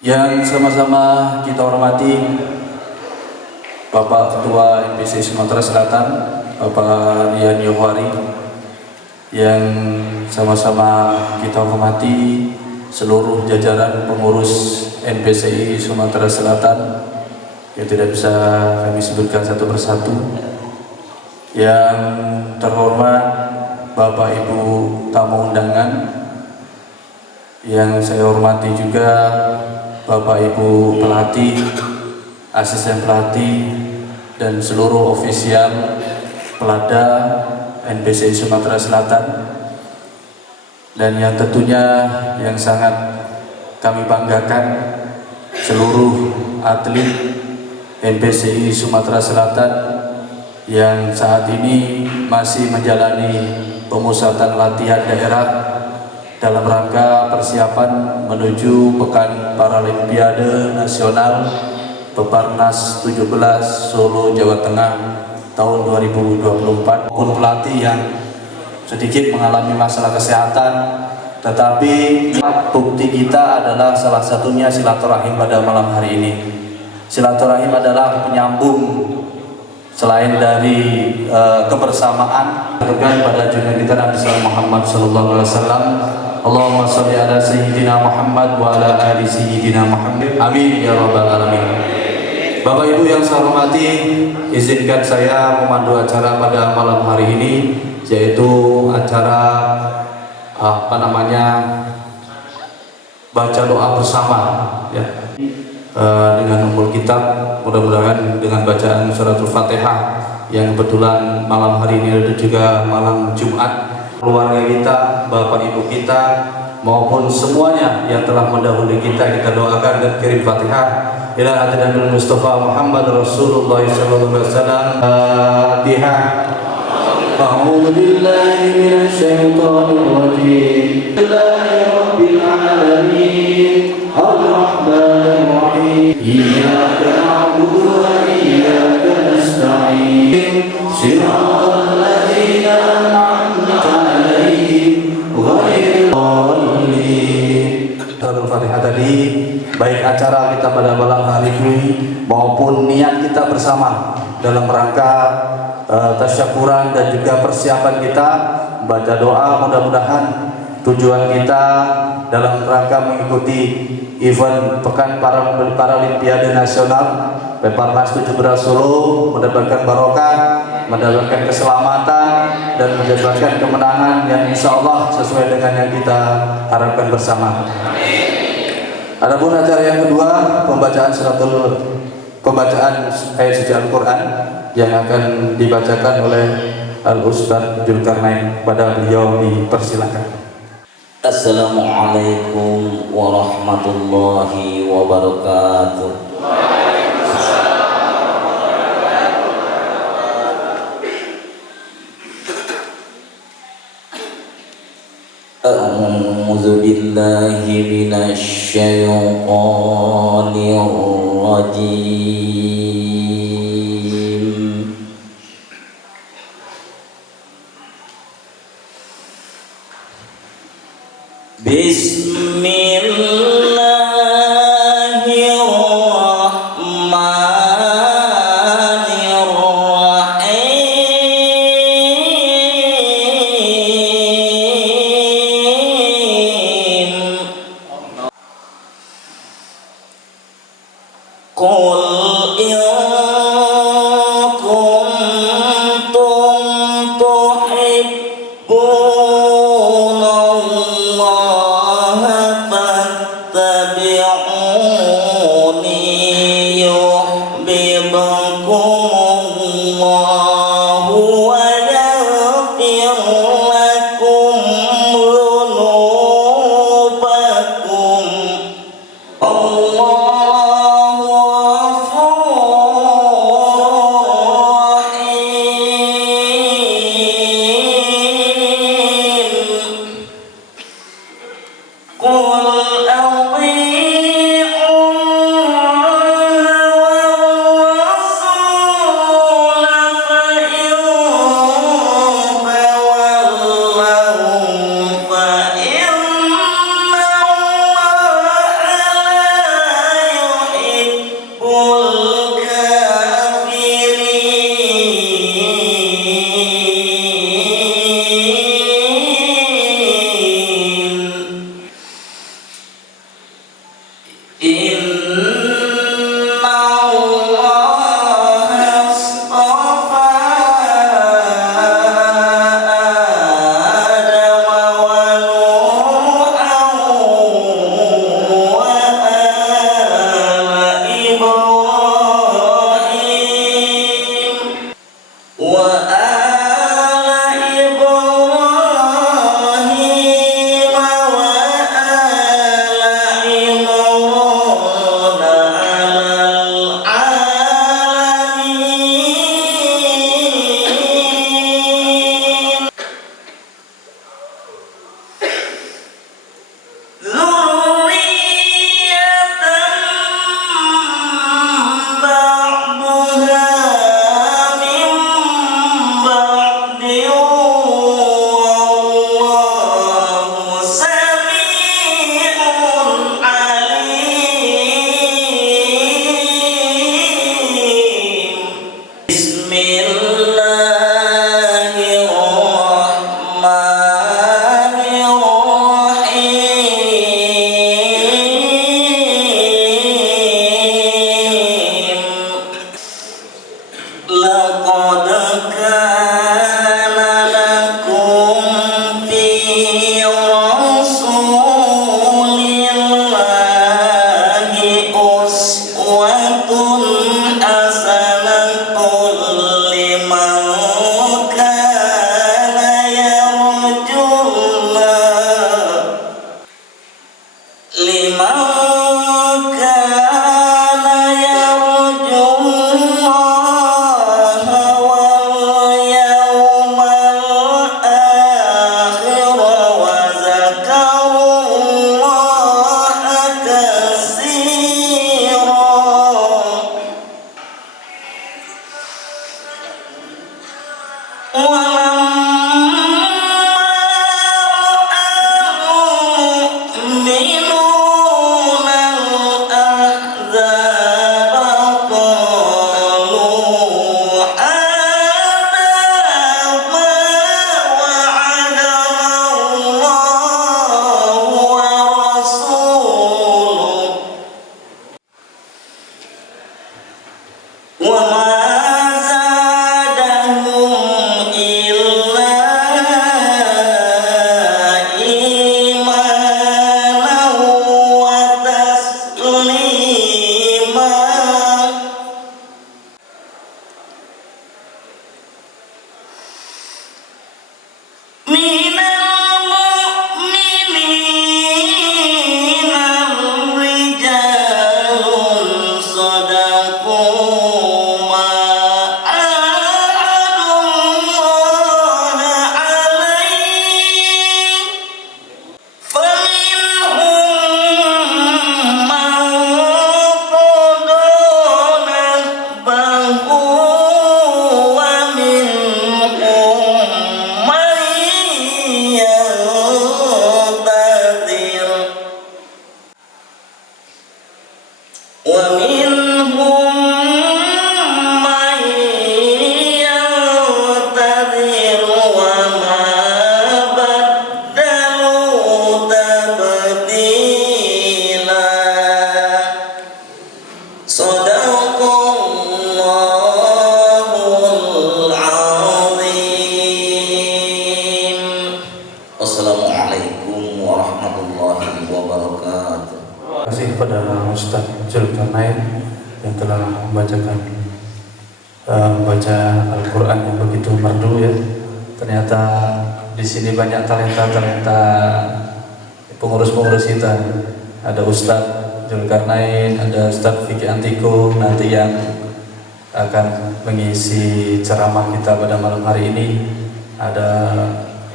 Yang sama-sama kita hormati Bapak Ketua NPC Sumatera Selatan, Bapak Rian Yohwari, yang sama-sama kita hormati seluruh jajaran pengurus NPCI Sumatera Selatan yang tidak bisa kami sebutkan satu persatu. Yang terhormat Bapak Ibu tamu undangan, yang saya hormati juga Bapak Ibu pelatih, asisten pelatih, dan seluruh ofisial Pelada NPCI Sumatera Selatan. Dan yang tentunya yang sangat kami banggakan, seluruh atlet NPCI Sumatera Selatan yang saat ini masih menjalani pemusatan latihan daerah dalam rangka persiapan menuju Pekan Paralimpiade Nasional Peparnas 17 Solo, Jawa Tengah tahun 2024. Maupun pelatih yang sedikit mengalami masalah kesehatan, tetapi bukti kita adalah salah satunya silaturahim pada malam hari ini. Silaturahim adalah penyambung, selain dari kebersamaan dengan pada junjungan kita Nabi Muhammad SAW. Allahumma sholli ala sayyidina Muhammad wa ala ali sayyidina Muhammad. Amin ya rabbal alamin. Bapak Ibu yang saya hormati, izinkan saya memandu acara pada malam hari ini, yaitu acara baca doa bersama ya. Dengan ummul kitab, mudah-mudahan dengan bacaan suratul Fatihah yang kebetulan malam hari ini ada juga malam Jumat. Keluarga kita, bapak ibu kita, maupun semuanya yang telah mendahului kita doakan dan kirim Fatihah ila hadinatul Mustafa Muhammad Rasulullah sallallahu alaihi wasallam. Fatihah. A'udzu billahi minasyaitonir rajim. Bismillahirrahmanirrahim. Ar-Rahmanir Rahim. Iyyaka na'budu wa iyyaka nasta'in. Shiratal ladzina an'amta 'alaihim ghairil dhalin. Al-Fatihah tadi, baik acara kita pada malam hari ini maupun niat kita bersama dalam rangka tasyakuran dan juga persiapan kita baca doa, mudah-mudahan tujuan kita dalam rangka mengikuti event Pekan Paralimpiade Nasional Peparnas 17 Solo mendapatkan barokah, mendapatkan keselamatan, dan mendapatkan kemenangan yang insya Allah sesuai dengan yang kita harapkan bersama. Adapun acara yang kedua, pembacaan ayat suci Al-Quran yang akan dibacakan oleh Al-Ustadz Dzulkarnain. Pada beliau dipersilakan. Assalamualaikum warahmatullahi wabarakatuh. A'udzu billahi minasy syaithanir rajim. Qul in kuntum tuhibbunallaha fattabi'uni yuhbibkumullahu wa yaghfir lakum dzunubakum. Qul Inna Allah astafa Adam wa Nuhan wa ala Ibrahim wa ala Ibrahim wa ala Imran alal alamin Zurriyatan ba'duha min ba'di wallahu sami'un alim Bismillahirrahmanirrahim لقد كان لكم في رسول الله أسوة حسنة لمن كان يرجو الله لمن كان يرجو الله واليوم الآخر وذكر الله كثيرا المؤمنون الأحزاب قالوا هذا ما وعدنا الله ورسوله وما زادهم إلا إيمانا وتسليما من المؤمنين رجال صدقوا ما عاهدوا الله عليه فمنهم من قضى نحبه ومنهم من ينتظر ومنهم من ينتظر وما بدلوا تبديلا صدق الله العظيم Wassalamualaikum warahmatullahi wabarakatuh. Terima kasih kepada Ustaz Zulkarnain yang telah membaca Al-Quran yang begitu merdu ya. Ternyata di sini banyak talenta-talenta pengurus-pengurus kita. Ada Ustaz Zulkarnain, ada Ustaz Vicky Antiko nanti yang akan mengisi ceramah kita pada malam hari ini. Ada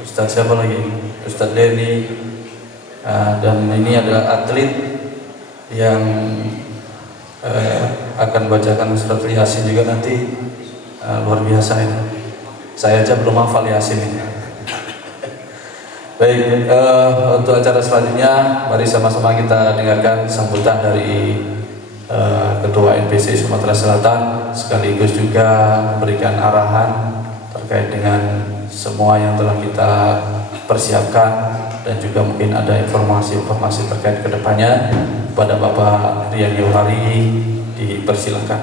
Ustaz siapa lagi? Ustaz Denny. Dan ini adalah atlet yang akan bacakan surat Yasin juga nanti. Luar biasa ini. Saya aja belum hafal Yasin ini. Baik, untuk acara selanjutnya mari sama-sama kita dengarkan sambutan dari Ketua NPC Sumatera Selatan, sekaligus juga memberikan arahan terkait dengan semua yang telah kita persiapkan dan juga mungkin ada informasi-informasi terkait kedepannya. kepada Bapak Rian Johari dipersilakan.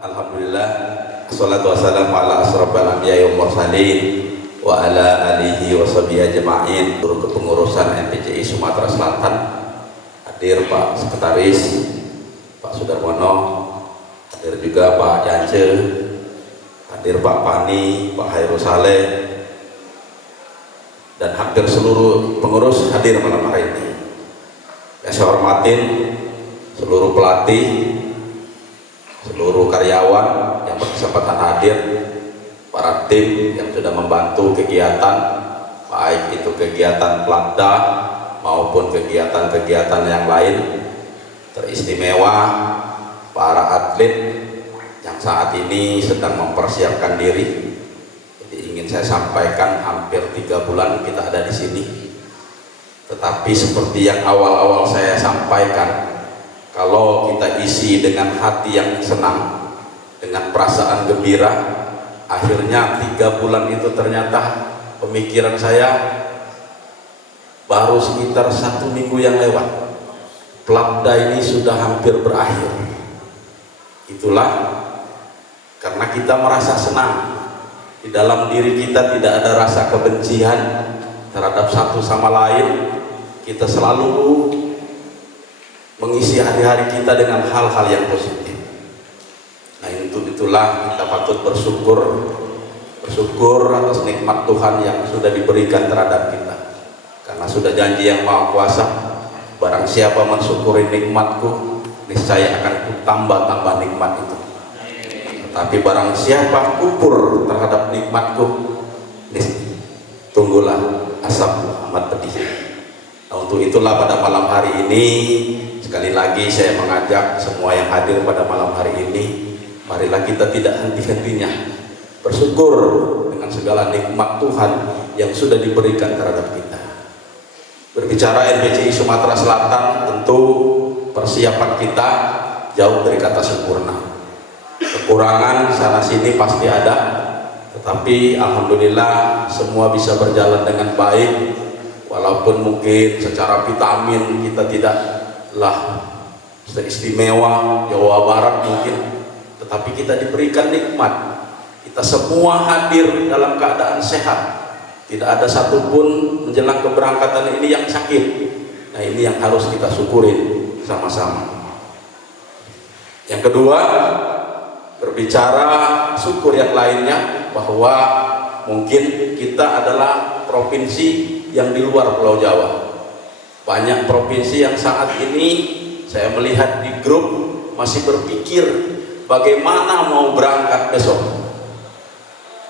Alhamdulillah, assalatu wassalamu ala asrofil anbiya'i wal mursalin wa ala alihi wa sahbihi ajma'in. Seluruh kepengurusan NPCI Sumatera Selatan, hadir Pak Sekretaris Pak Sudarmono, hadir juga Pak Yance, hadir Pak Pani, Pak Hairul Saleh, dan hampir seluruh pengurus hadir malam hari ini. Yang saya hormatin seluruh pelatih, seluruh karyawan yang berkesempatan hadir, para tim yang sudah membantu kegiatan, baik itu kegiatan Platda maupun kegiatan-kegiatan yang lain. Teristimewa para atlet yang saat ini sedang mempersiapkan diri. Jadi ingin saya sampaikan, hampir 3 bulan kita ada di sini. Tetapi seperti yang awal-awal saya sampaikan, kalau kita isi dengan hati yang senang, dengan perasaan gembira, akhirnya 3 bulan itu ternyata pemikiran saya baru sekitar 1 minggu yang lewat. Platda ini sudah hampir berakhir. Itulah karena kita merasa senang. Di dalam diri kita tidak ada rasa kebencian terhadap satu sama lain. Kita selalu mengisi hari-hari kita dengan hal-hal yang positif. Nah, itulah kita patut bersyukur atas nikmat Tuhan yang sudah diberikan terhadap kita. Karena sudah janji yang Maha Kuasa, barang siapa mensyukuri nikmatku, niscaya akan kutambah-tambah nikmat itu. Tetapi barang siapa kufur terhadap nikmatku, tunggulah asap amat pedih. Nah, untuk itulah pada malam hari ini sekali lagi saya mengajak semua yang hadir pada malam hari ini, marilah kita tidak henti-hentinya bersyukur dengan segala nikmat Tuhan yang sudah diberikan terhadap kita. Berbicara NPCI Sumatera Selatan, tentu persiapan kita jauh dari kata sempurna. Kekurangan sana sini pasti ada, tetapi alhamdulillah semua bisa berjalan dengan baik. Walaupun mungkin secara vitamin kita tidaklah seistimewa Jawa Barat mungkin, tetapi kita diberikan nikmat. Kita semua hadir dalam keadaan sehat. Tidak ada satupun menjelang keberangkatan ini yang sakit. Nah, ini yang harus kita syukurin sama-sama. Yang kedua, berbicara syukur yang lainnya, bahwa mungkin kita adalah provinsi yang di luar Pulau Jawa. Banyak provinsi yang saat ini saya melihat di grup masih berpikir bagaimana mau berangkat besok.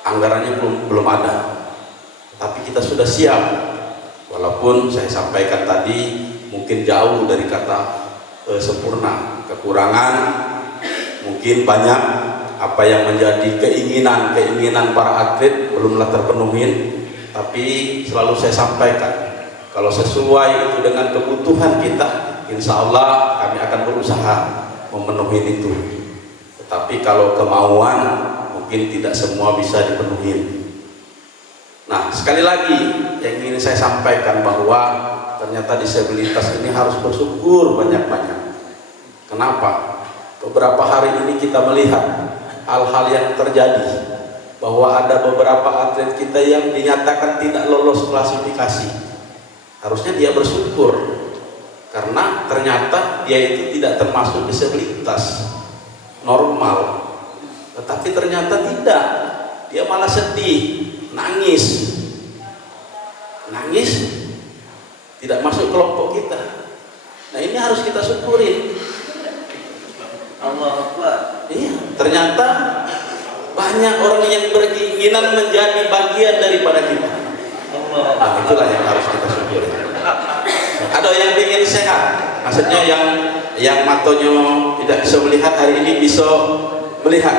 Anggarannya belum ada, tapi kita sudah siap. Walaupun saya sampaikan tadi mungkin jauh dari kata sempurna, kekurangan mungkin banyak. Apa yang menjadi keinginan para atlet belumlah terpenuhi. Tapi selalu saya sampaikan, kalau sesuai itu dengan kebutuhan kita, insya Allah kami akan berusaha memenuhi itu. Tetapi kalau kemauan mungkin tidak semua bisa dipenuhi. Nah, sekali lagi yang ingin saya sampaikan bahwa ternyata disabilitas ini harus bersyukur banyak-banyak. Kenapa? Beberapa hari ini kita melihat hal-hal yang terjadi, bahwa ada beberapa atlet kita yang dinyatakan tidak lolos klasifikasi. Harusnya dia bersyukur karena ternyata dia itu tidak termasuk disabilitas normal, tetapi ternyata tidak. Dia malah sedih, nangis, tidak masuk kelompok kita. Nah, ini harus kita syukurin. Allah Akbar. Iya, ternyata banyak orang yang berkeinginan menjadi bagian daripada kita. Nah, itulah yang harus kita syukuri. Ada yang ingin sehat, maksudnya yang matonya tidak bisa melihat hari ini bisa melihat.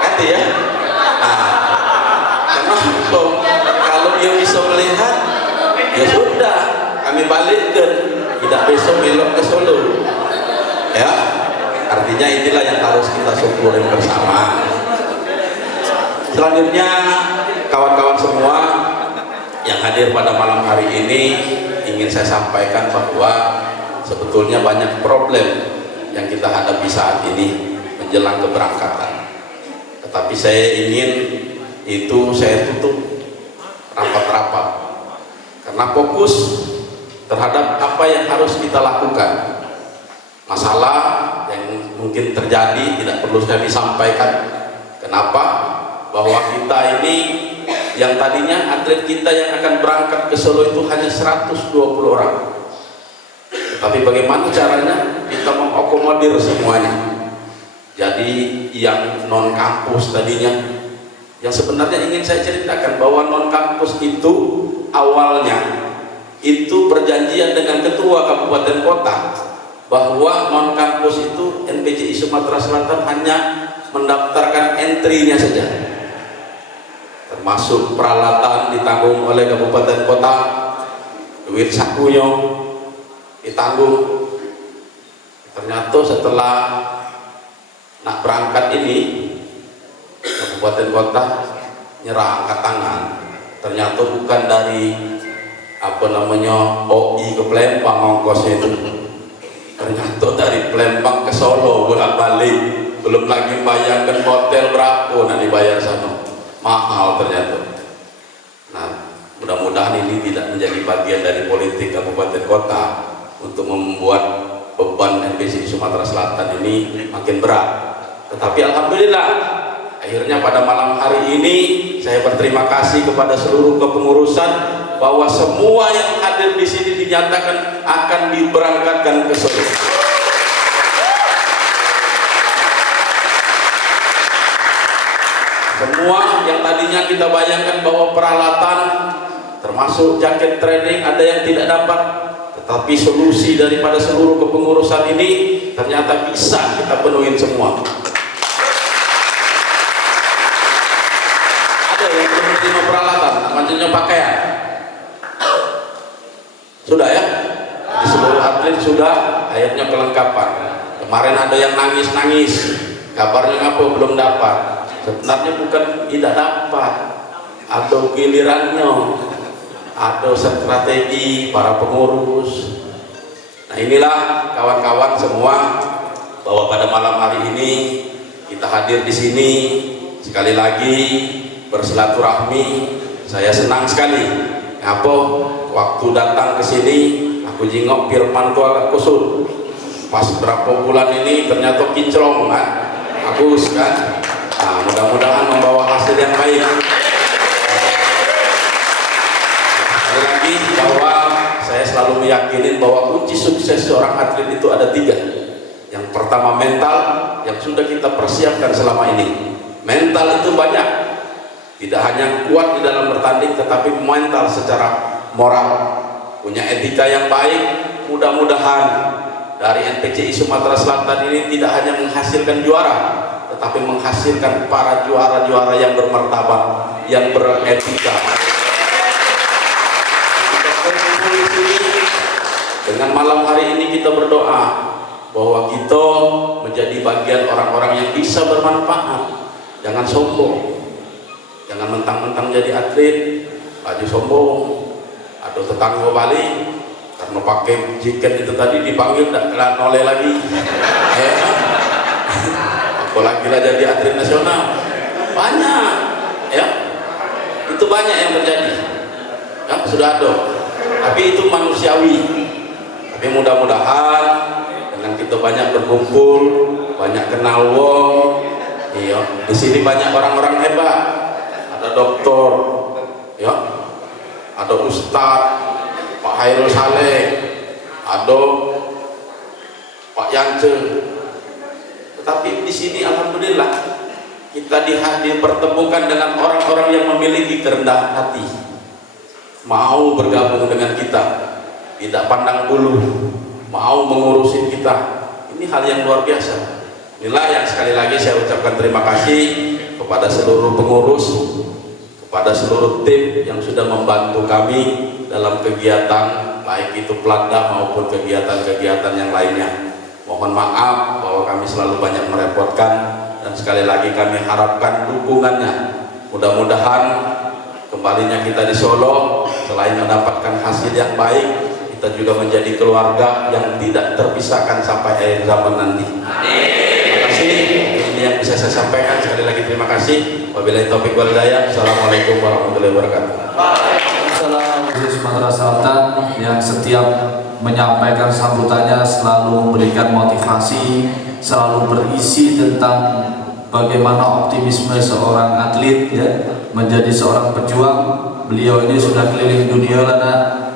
Ganti ya. Nah, karena kalau dia bisa melihat, ya sudah, kami balikkan, tidak besok belok ke Solo. Ya. Artinya inilah yang harus kita syukurin bersama. Selanjutnya kawan-kawan semua yang hadir pada malam hari ini, ingin saya sampaikan bahwa sebetulnya banyak problem yang kita hadapi saat ini menjelang keberangkatan. Tetapi saya ingin itu saya tutup rapat-rapat karena fokus terhadap apa yang harus kita lakukan. Masalah yang mungkin terjadi tidak perlu saya disampaikan. Kenapa? Bahwa kita ini yang tadinya atlet kita yang akan berangkat ke Solo itu hanya 120 orang. Tapi bagaimana caranya kita mengakomodir semuanya? Jadi yang non kampus tadinya, yang sebenarnya ingin saya ceritakan bahwa non kampus itu awalnya itu perjanjian dengan ketua kabupaten kota bahwa non kampus itu NPCI Sumatera Selatan hanya mendaftarkan entry-nya saja, termasuk peralatan ditanggung oleh kabupaten kota, duit sakunya ditanggung. Ternyata setelah nak berangkat ini kabupaten kota nyerah angkat tangan, ternyata bukan dari OI ke Palembang ongkosnya itu, ternyata dari Palembang ke Solo bolak-balik, belum lagi bayangkan hotel berapa nanti bayar sana, mahal ternyata. Nah, mudah-mudahan ini tidak menjadi bagian dari politik kabupaten kota untuk membuat beban NPC Sumatera Selatan ini makin berat. Tetapi alhamdulillah akhirnya pada malam hari ini saya berterima kasih kepada seluruh kepengurusan bahwa semua yang hadir di sini dinyatakan akan diberangkatkan ke Solo. Semua yang tadinya kita bayangkan bahwa peralatan termasuk jaket training ada yang tidak dapat, tetapi solusi daripada seluruh kepengurusan ini ternyata bisa kita penuhin semua. Ada yang belum menerima peralatan, maksudnya pakaian. Sudah ya? Di seluruh atlet sudah, akhirnya kelengkapan. Kemarin ada yang nangis-nangis, kabarnya ngapa belum dapat. Sebenarnya bukan tidak dapat, ada gilirannya, ada strategi para pengurus. Nah inilah kawan-kawan semua, bahwa pada malam hari ini kita hadir di sini sekali lagi bersilaturahmi. Saya senang sekali. Ngapa waktu datang ke sini aku jengok Firman tuh agak kusut. Pas berapa bulan ini ternyata kinclong kan, bagus kan. Nah, mudah-mudahan membawa hasil yang baik. Sekali lagi bahwa saya selalu meyakini bahwa kunci sukses seorang atlet itu ada 3. Yang pertama mental, yang sudah kita persiapkan selama ini. Mental itu banyak, tidak hanya kuat di dalam bertanding, tetapi mental secara moral, punya etika yang baik. Mudah-mudahan dari NPCI Sumatera Selatan ini tidak hanya menghasilkan juara, tetapi menghasilkan para juara-juara yang bermartabat, yang beretika. Dengan malam hari ini kita berdoa bahwa kita menjadi bagian orang-orang yang bisa bermanfaat. Jangan sombong, jangan mentang-mentang jadi atlet baju sombong. Ada tetangga Bali karena pakai jaket itu tadi dipanggil tidak noleh lagi, ya. Apalagi lah jadi atlet nasional, banyak ya, itu banyak yang terjadi ya, sudah ada. Tapi itu manusiawi. Tapi mudah-mudahan dengan kita banyak berkumpul, banyak kenal wong, iya, di sini banyak orang-orang hebat. Ada dokter, ya, ada ustadz, Pak Hairul Saleh, ada Pak Yance. Tetapi di sini alhamdulillah kita dipertemukan dengan orang-orang yang memiliki kerendahan hati, mau bergabung dengan kita, tidak pandang bulu, mau mengurusin kita. Ini hal yang luar biasa. Inilah yang sekali lagi saya ucapkan terima kasih kepada seluruh pengurus, kepada seluruh tim yang sudah membantu kami dalam kegiatan baik itu Platda maupun kegiatan-kegiatan yang lainnya. Mohon maaf bahwa kami selalu banyak merepotkan, dan sekali lagi kami harapkan dukungannya. Mudah-mudahan kembalinya kita di Solo selain mendapatkan hasil yang baik, kita juga menjadi keluarga yang tidak terpisahkan sampai akhir zaman nanti. Terima kasih. Ini yang bisa saya sampaikan. Sekali lagi terima kasih. Wabillahi taufiq wal hidayah. Assalamualaikum warahmatullahi wabarakatuh. Di Sumatera Selatan yang setiap menyampaikan sambutannya selalu memberikan motivasi, selalu berisi tentang bagaimana optimisme seorang atlet ya, menjadi seorang pejuang. Beliau ini sudah keliling dunia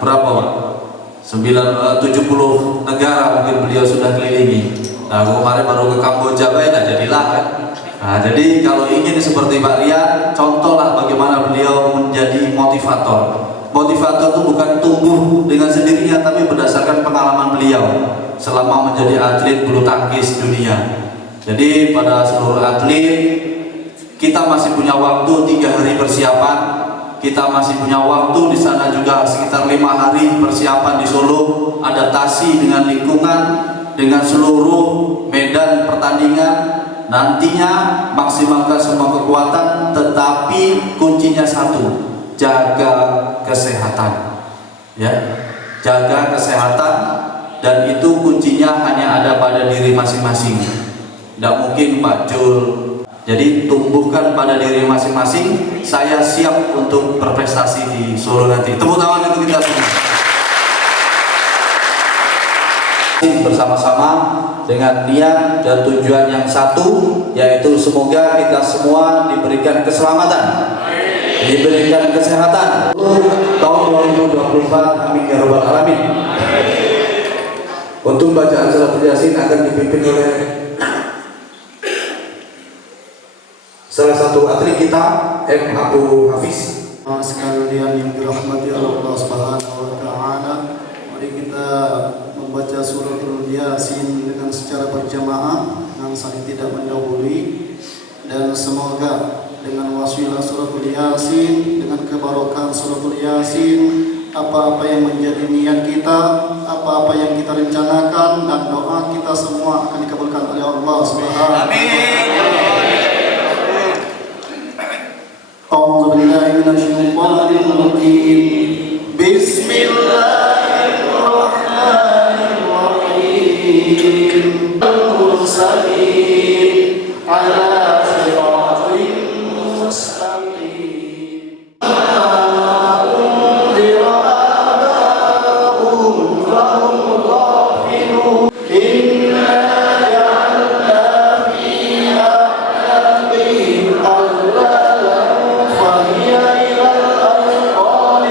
berapa Pak? 70 negara mungkin beliau sudah kelilingi. Nah kemarin baru ke Kamboja nggak jadilah kan. Nah jadi kalau ingin seperti Pak Rian, contohlah bagaimana beliau menjadi motivator. Motivator itu bukan tumbuh dengan sendirinya, tapi berdasarkan pengalaman beliau selama menjadi atlet bulu tangkis dunia. Jadi pada seluruh atlet, kita masih punya waktu 3 hari persiapan. Kita masih punya waktu di sana juga sekitar 5 hari persiapan di Solo, adaptasi dengan lingkungan, dengan seluruh medan pertandingan. Nantinya maksimalkan semua kekuatan, tetapi kuncinya satu, jaga kesehatan. Ya, jaga kesehatan, dan itu kuncinya hanya ada pada diri masing-masing. Tidak mungkin Pak Jul. Jadi tumbuhkan pada diri masing-masing. Saya siap untuk berprestasi di Solo nanti. Tepuk tangan untuk kita semua. Bersama-sama dengan niat dan tujuan yang satu, yaitu semoga kita semua diberikan keselamatan, diberikan kesehatan tahun 2024. Amin ya rabbal alamin. Untuk bacaan surat Yasin akan dipimpin oleh salah satu atlet kita, M. Abu Hafiz. Sekalian yang dirahmati Allah Subhanahu wa taala, mari kita membaca suratul Yasin dengan secara berjamaah dengan saling tidak mendahului, dan semoga dengan wasilah suratul Yasin, dengan kebarokan suratul Yasin, apa-apa yang menjadi niat kita, apa-apa yang kita rencanakan dan doa kita semua akan dikabulkan oleh Allah Subhanahu wa taala. أعوذ بالله من الشيطان الرجيم. بسم الله الرحمن الرحيم. المرسلين على صراط مستقيم. أنذر آباءهم فهم غافلون. إنا جعلنا في أعناقهم أغلالا فهي إلى الأذقان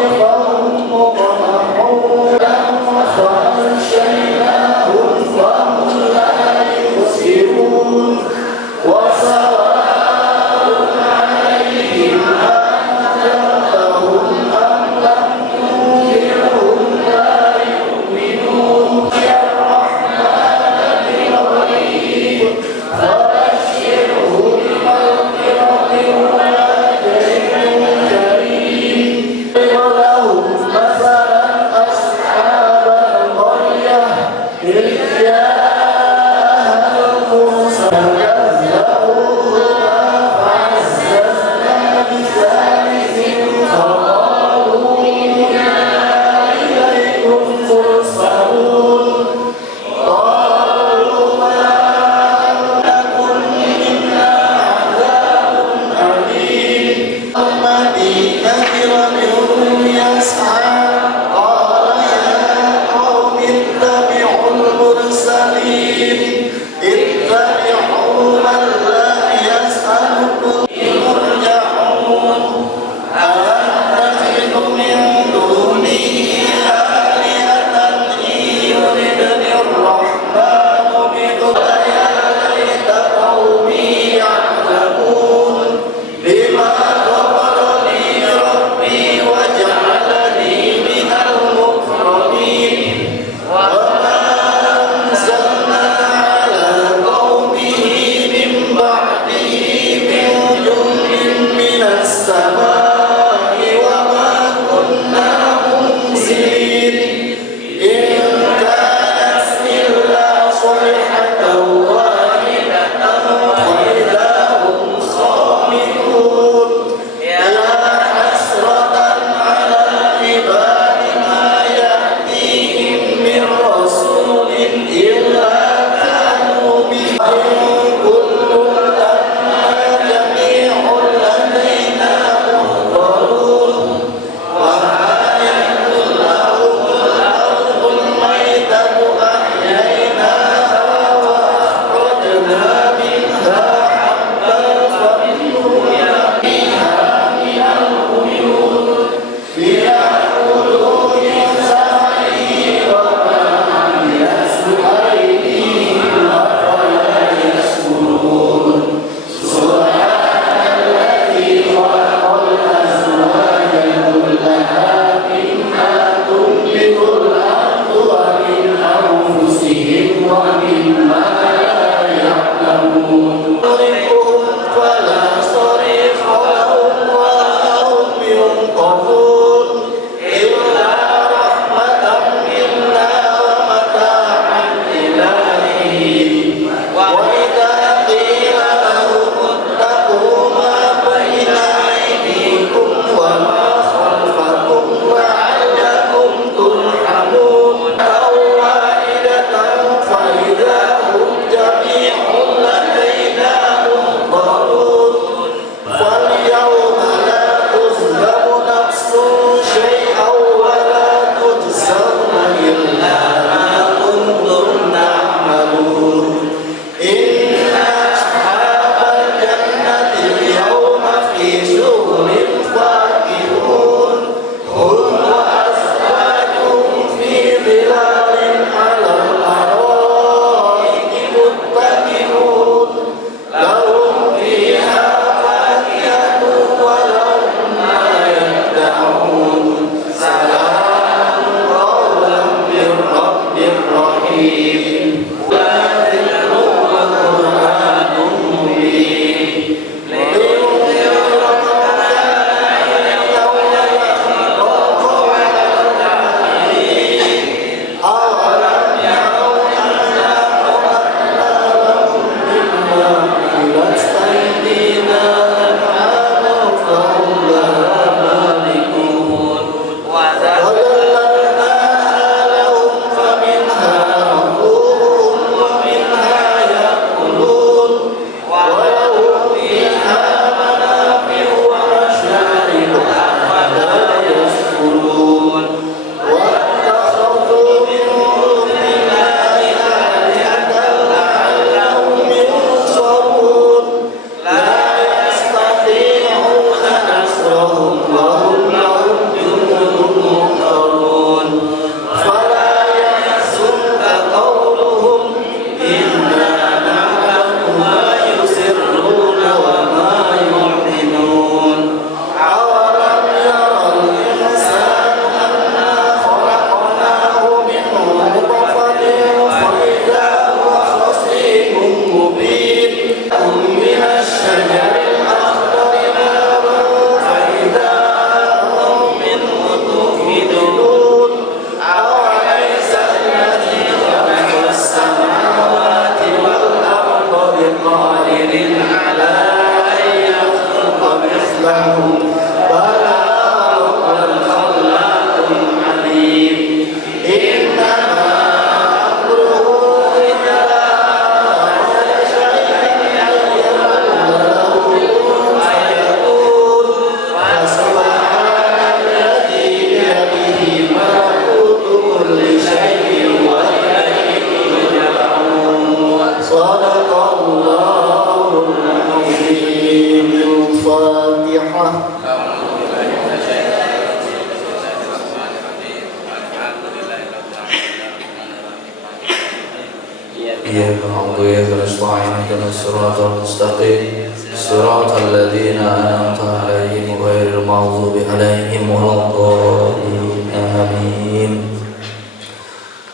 إياك نعبد وإياك نستعين اهدنا الصراط المستقيم صراط الذين أنعمت عليهم غير المغضوب عليهم ولا الضالين آمين.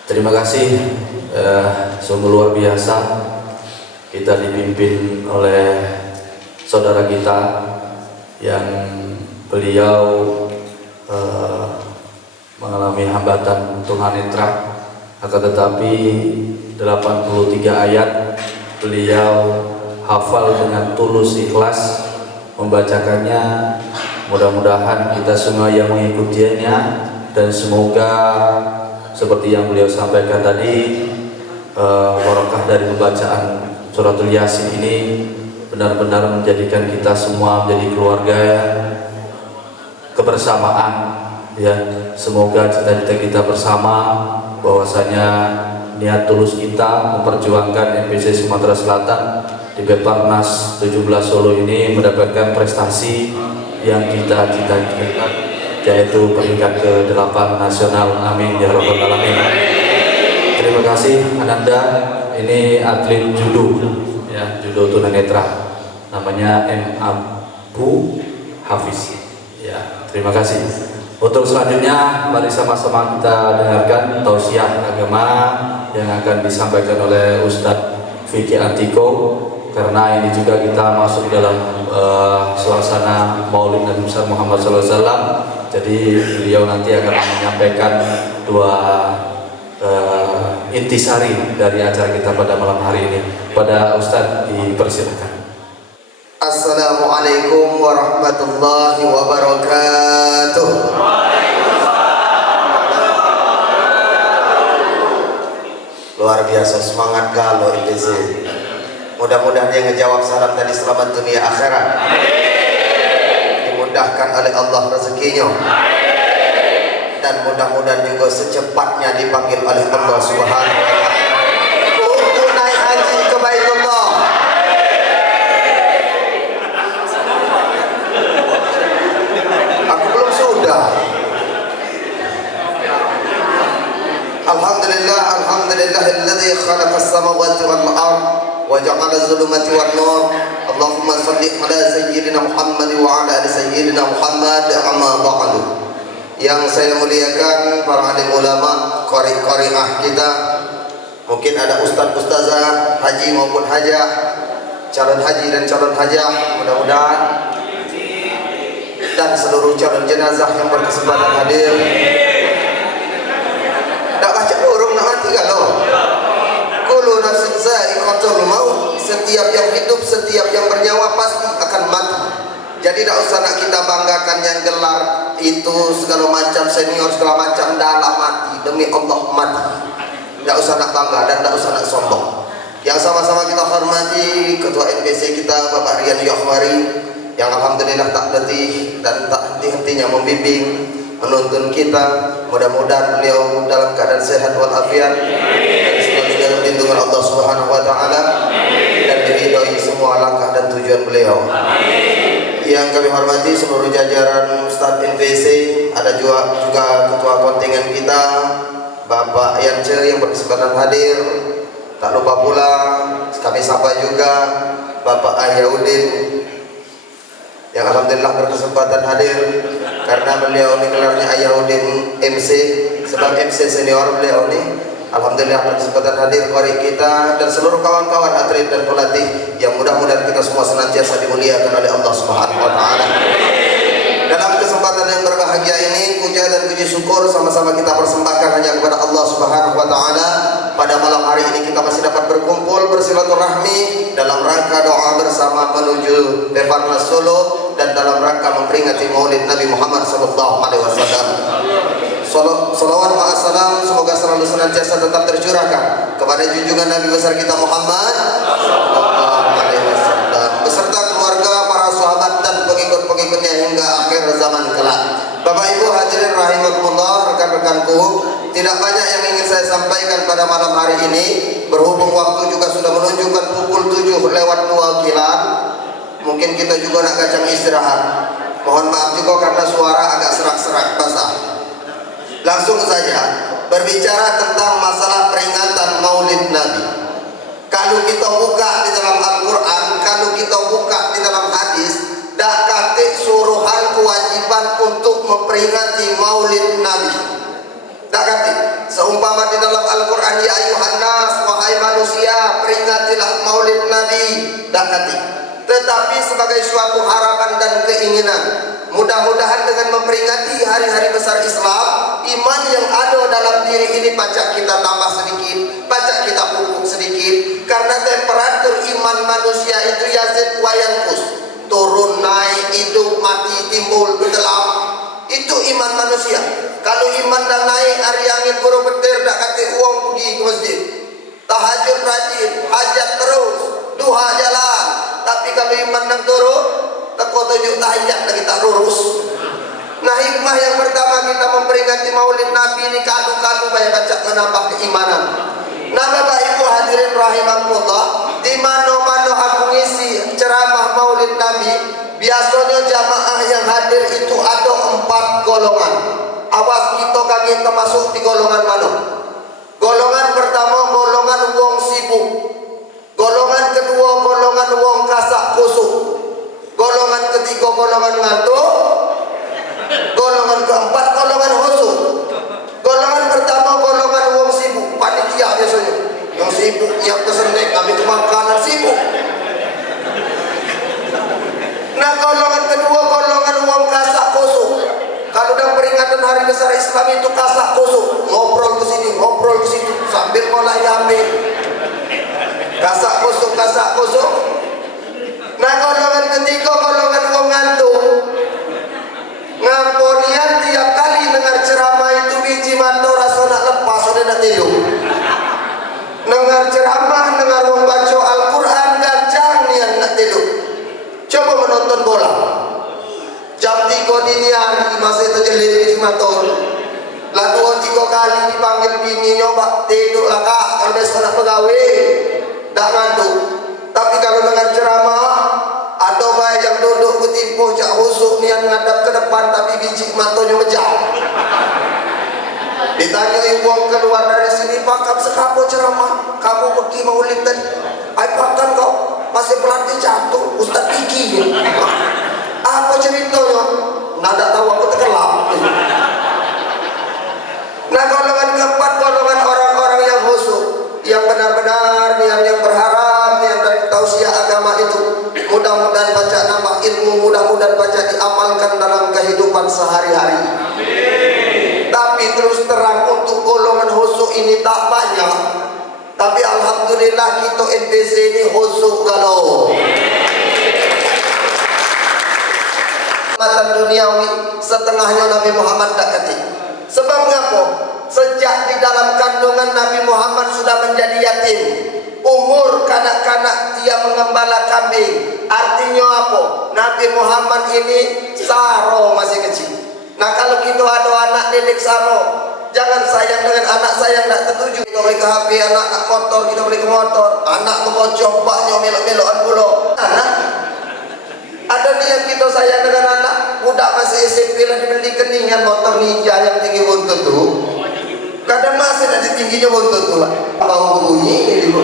Terima kasih, sungguh luar biasa kita dipimpin oleh saudara kita yang beliau mengalami hambatan tunanetra, akan tetapi 83 ayat beliau hafal dengan tulus ikhlas membacakannya. Mudah-mudahan kita semua yang mengikutinya, dan semoga seperti yang beliau sampaikan tadi, barokah dari pembacaan suratul Yasin ini benar-benar menjadikan kita semua menjadi keluarga kebersamaan, ya. Semoga cita-cita kita bersama bahwasanya niat tulus kita memperjuangkan MPC Sumatera Selatan di Peparnas 17 Solo ini mendapatkan prestasi yang kita cita-citakan, yaitu peringkat ke-8 nasional. Amin ya rabbal alamin. Terima kasih Ananda. Ini atlet judo, ya, judo tunanetra, namanya M. Abu Hafiz, ya. Terima kasih. Untuk selanjutnya, mari sama-sama kita dengarkan tausiah agama yang akan disampaikan oleh Ustadz Vicky Antiko, karena ini juga kita masuk dalam suasana Maulid Nabi besar Muhammad SAW. Jadi beliau nanti akan menyampaikan dua intisari dari acara kita pada malam hari ini. Pada Ustadz dipersilakan. Assalamualaikum warahmatullahi wabarakatuh. Luar biasa semangat galau ITC. Mudah-mudahan yang ngejawab salam tadi selamat dunia akhirat. Dimudahkan oleh Allah rezekinya. Dan mudah-mudahan juga secepatnya dipanggil oleh Allah Subhanahu wa taala untuk naik haji ke Baitullah. Aku belum sudah. Alhamdulillah, alhamdulillahilladzi khalaqas samawati wal ard wa ja'ala az-zulumati wan nur. Allahumma shalli ala sayyidina Muhammad wa ala ali sayyidina Muhammad, amma ba'du. Yang saya muliakan para alim ulama, qari-qariah kita, mungkin ada ustaz-ustazah haji maupun hajah, calon haji dan calon hajah, mudah-mudahan, dan seluruh calon jenazah yang berkesempatan hadir. Tak baca burung nak mati kalau kullu nafsin za'iqatul maut, setiap yang hidup, setiap yang bernyawa pasti akan mati. Jadi tidak usah nak kita banggakan yang gelar itu segala macam senior segala macam, dalam mati demi Allah mati. Tidak usah nak bangga dan tidak usah nak sombong. Yang sama-sama kita hormati Ketua NPC kita Bapak Rian Yohwari, yang alhamdulillah tak letih dan tak henti-hentinya membimbing, menuntun kita. Mudah-mudahan beliau dalam keadaan sehat walafiat dan selalu dalam lindungan Allah Subhanahu wa taala, dan diridhoi semua langkah dan tujuan beliau. Yang kami hormati seluruh jajaran Ustadz NPC, ada juga ketua kontingen kita Bapak Yance yang berkesempatan hadir. Tak lupa pula kami sapa juga Bapak Ayaudin yang alhamdulillah berkesempatan hadir, karena beliau ini gelarnya Ayaudin MC, sebab MC senior beliau ini alhamdulillah berkesempatan hadir qari kita dan seluruh kawan-kawan atlet dan pelatih yang mudah-mudahan kita semua senantiasa dimuliakan oleh Allah Subhanahu wa taala. Dalam kesempatan yang berbahagia ini, puja dan puji syukur sama-sama kita persembahkan hanya kepada Allah Subhanahu wa taala. Pada malam hari ini kita masih dapat berkumpul bersilaturahmi dalam rangka doa bersama menuju Peparnas Solo dan dalam rangka memperingati Maulid Nabi Muhammad sallallahu alaihi wasallam. Salawat ma'assalam semoga selalu senantiasa tetap tercurahkan kepada junjungan Nabi besar kita Muhammad sallallahu alaihi wasallam beserta keluarga, para sahabat dan pengikut-pengikutnya hingga akhir zaman kelak. Bapak Ibu hadirin rahimakumullah, rekan-rekanku, tidak banyak yang ingin saya sampaikan pada malam hari ini, berhubung waktu juga sudah menunjukkan pukul 7 lewat 2 kilan. Mungkin kita juga nak kacang istirahat. Mohon maaf juga karena suara agak serak-serak basah. Langsung saja berbicara tentang masalah peringatan Maulid Nabi. wahai manusia, peringatilah maulid Nabi dakati. Tetapi sebagai suatu harapan dan keinginan, mudah-mudahan dengan memperingati hari-hari besar Islam, iman yang ada dalam diri ini pacak kita tambah sedikit, pacak kita pupuk sedikit. Karena temperatur iman manusia itu yazid wa yanqus, turun naik, hidup mati, timbul tenggelam. Itu iman manusia. Kalau iman dah naik, hari angin guru petir dak kata uang pergi ke masjid, tahajud rajin, hajat terus, duha jalan. Tapi kalau iman dah turun, teko tujuh tahajat lagi tak lurus. Nah, hikmah yang pertama kita memperingati maulid Nabi ini kadu-kadu banyak baca menambah keimanan. Nah, Bapak Ibu hadirin rahimakumullah, di mana-mana aku ngisi ceramah maulid Nabi, biasanya jamaah yang hadir itu ada 4 golongan. Awas kita kaget termasuk di golongan mana? Golongan pertama golongan wong sibuk. Golongan kedua golongan wong kasak kusuk. Golongan ketiga golongan ngantuk. Golongan keempat golongan husuk. Golongan pertama golongan wong sibuk, panitia biasanya. Yang sibuk nyiap kesenek, ambil makanan sibuk. Nah, golongan kedua golongan wong kasak kusuk. Kalau dalam peringatan hari besar Islam itu kasak kusuk, ngobrol ke sini, ngobrol ke situ sambil mulai HP. Kasak kusuk, kasak kusuk. Nah, golongan ketiga golongan wong ngantuk. Ngamponian tiap kali dengar ceramah itu biji mata rasa nak lepas, sudah nak tidur. Dengar ceramah, dengar membaca Al-Quran, gancang niat nak tidur. Coba menonton bola. Jam 3 dini hari masih terjelit biji mata. Lah 2-3 kali dipanggil bini nyoba tidur lah kak, kalau besok nak pegawai tak ngantuk. Tapi kalau dengar ceramah, ada bayi yang duduk ketimpuh cak husuk niat ngadap ke depan tapi biji matanya mejam. Ditanya ibu keluar dari sini, Pak, kamu sekapo ceramah? Kamu pergi maulid tadi? Ay pakan kau masih pelatih jatuh, Ustaz Piki. Apa ceritanya? Nggak tahu, aku terkelap. Nah, golongan keempat golongan orang-orang yang husuk, yang benar-benar niat yang berharap, niat dari tausiah agama itu. Mudah-mudahan baca nambah ilmu, mudah-mudahan baca diamalkan dalam kehidupan sehari-hari. Tapi terus terang untuk golongan husuk ini tak banyak. Tapi alhamdulillah kita NPC ini husuk galau. Matan duniawi setengahnya Nabi Muhammad tak ketik. Sebab ngapa? Sejak di dalam kandungan Nabi Muhammad sudah menjadi yatim. Umur kanak-kanak dia mengembala kambing. Artinya apa? Nabi Muhammad ini saro masih kecil. Nah, kalau kita ada anak didik saro, jangan sayang dengan anak sayang tak tertuju. Kita beli ke HP, anak nak motor, kita beli ke motor. Anak ke bocor, baknya melok-melokan pulau. Ada nih yang kita sayang dengan anak, budak masih SMP lah dibeli keningan motor ninja yang tinggi buntut tu. Kadang masih ada tingginya buntut tu lah. Bau bunyi ini.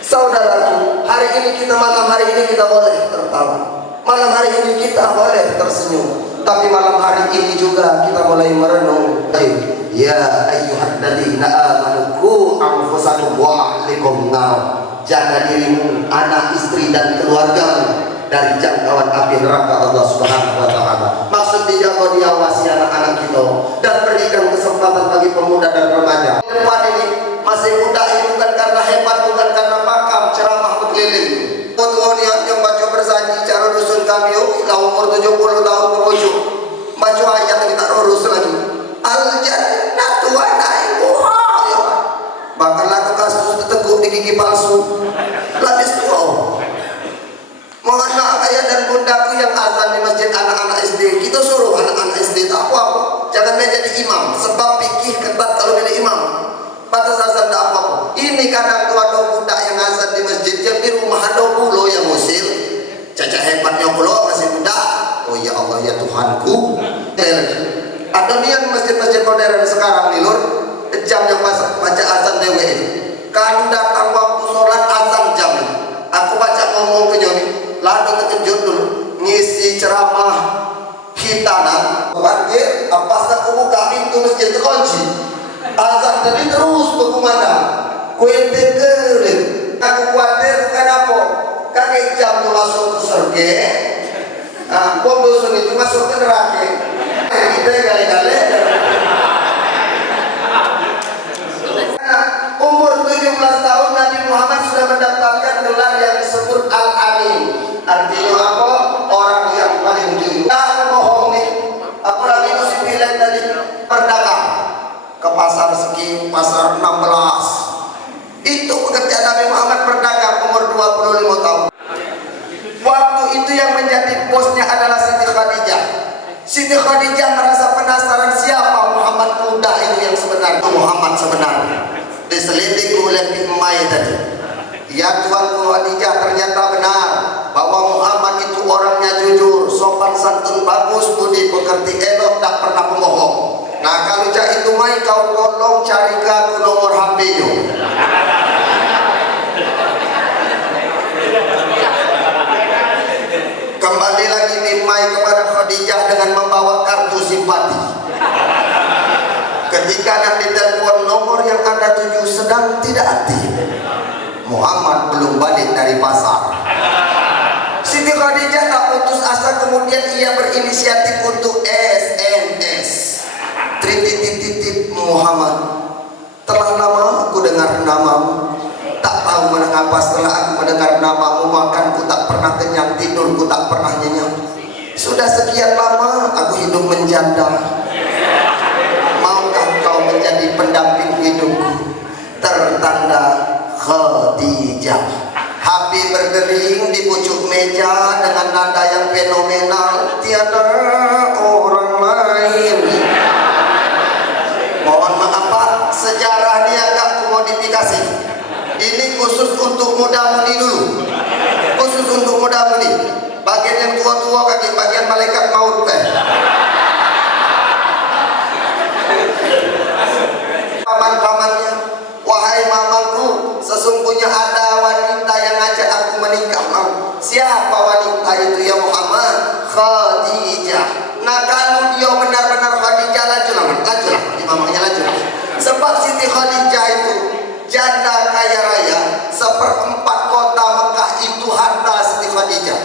Saudaraku, hari ini malam hari ini kita boleh tertawa. Malam hari ini kita boleh tersenyum. Tapi malam hari ini juga kita mulai merenung. Ya ayyuhalladzina amanu qu anfusakum wa ahlikum nar. Jaga dirimu, anak, istri dan keluargamu dari jangkauan api neraka Allah Subhanahu wa taala. Maksud dijaga diawasi anak-anak kita dan berikan kesempatan bagi pemuda dan remaja. Depan ini masih muda ini bukan karena hebat, bukan karena makam ceramah berkeliling. Tuan-tuan yang baca bersaji cara dusun kami, lah umur 70 tahun ke ujung. Baca ayat kita urus lagi. Al-jannatu wa na'imuha. Bahkan laku kasus tertekuk di gigi palsu. Lapis tua. Mohon maaf ayah dan bundaku yang azan di masjid anak-anak SD. Kita suruh anak-anak SD tak apa-apa. Jangan menjadi imam. Sebab fikih ketat kalau menjadi imam. Batas azan tak apa-apa. Ini kadang tuh ada budak yang azan di masjid, yang di rumah ada pulau yang musil. Cacat hebatnya pulau masih budak. Oh ya Allah ya Tuhanku. Ada niat masjid-masjid modern sekarang nih lur. Jam yang baca azan dewe. Kalau datang waktu sholat azan jam. Aku baca ngomong ke Joni. Lalu terkejut dulu. Ngisi ceramah hitanan. Banjir. Apa saya buka pintu masjid terkunci. Azan tadi terus berkumandang. Kue tegerin. Aku khawatir kenapa? Kakek jam tu masuk ke surga. Bom dosa itu masuk ke neraka. Kita kali-kali. Umur 17 tahun Nabi Muhammad sudah mendapatkan gelar yang disebut Al-Amin. Artinya apa? Orang yang paling jujur. Tak bohong nih. Apalagi musim bilang tadi berdagang ke pasar Segi, pasar 16. Itu pekerjaan Nabi Muhammad berdagang umur 25 tahun. Waktu itu yang menjadi bosnya adalah Siti Khadijah. Siti Khadijah merasa penasaran siapa Muhammad muda itu yang sebenarnya. Muhammad sebenarnya diselidiki oleh Imai tadi. Ya Tuanku Khadijah, ternyata benar bahwa Muhammad itu orangnya jujur, sopan santun bagus, budi pekerti elok, tak pernah pembohong. Nah kalau cak itu Mai, kau tolong carikan aku nomor HP-nya. Kembali lagi Imai kepada Khadijah dengan membawa kartu simpati. Ketika nak ditelepon, nomor yang Anda tuju sedang tidak aktif. Muhammad belum balik dari pasar. Siti Khadijah tak putus asa, kemudian ia berinisiatif untuk SMS. Titik Muhammad, telah lama aku dengar namamu. Tak tahu mengapa setelah aku mendengar namamu, makanku tak pernah kenyang, tidurku tak pernah nyenyak. Sudah sekian lama aku hidup menjanda. Maukah kau menjadi pendamping hidupku? Tertanda Khadijah. HP berdering di pucuk meja dengan nada yang fenomenal. Tiada orang lain. Mohon maaf Pak, sejarah dia agak modifikasi. Ini khusus untuk muda-mudi dulu. Khusus untuk muda-mudi. Bagian yang tua-tua kaki bagian malaikat maut teh. Paman-pamannya, wahai mamaku, sesungguhnya ada wanita yang ngajak aku menikah. Siapa wanita itu ya Muhammad? Khadijah. Nah kalau dia benar-benar Khadijah, lajulah, mamanya lajulah. Sebab Siti Khadijah itu janda kaya raya, 1/4 kota Mekah itu harta Siti Khadijah.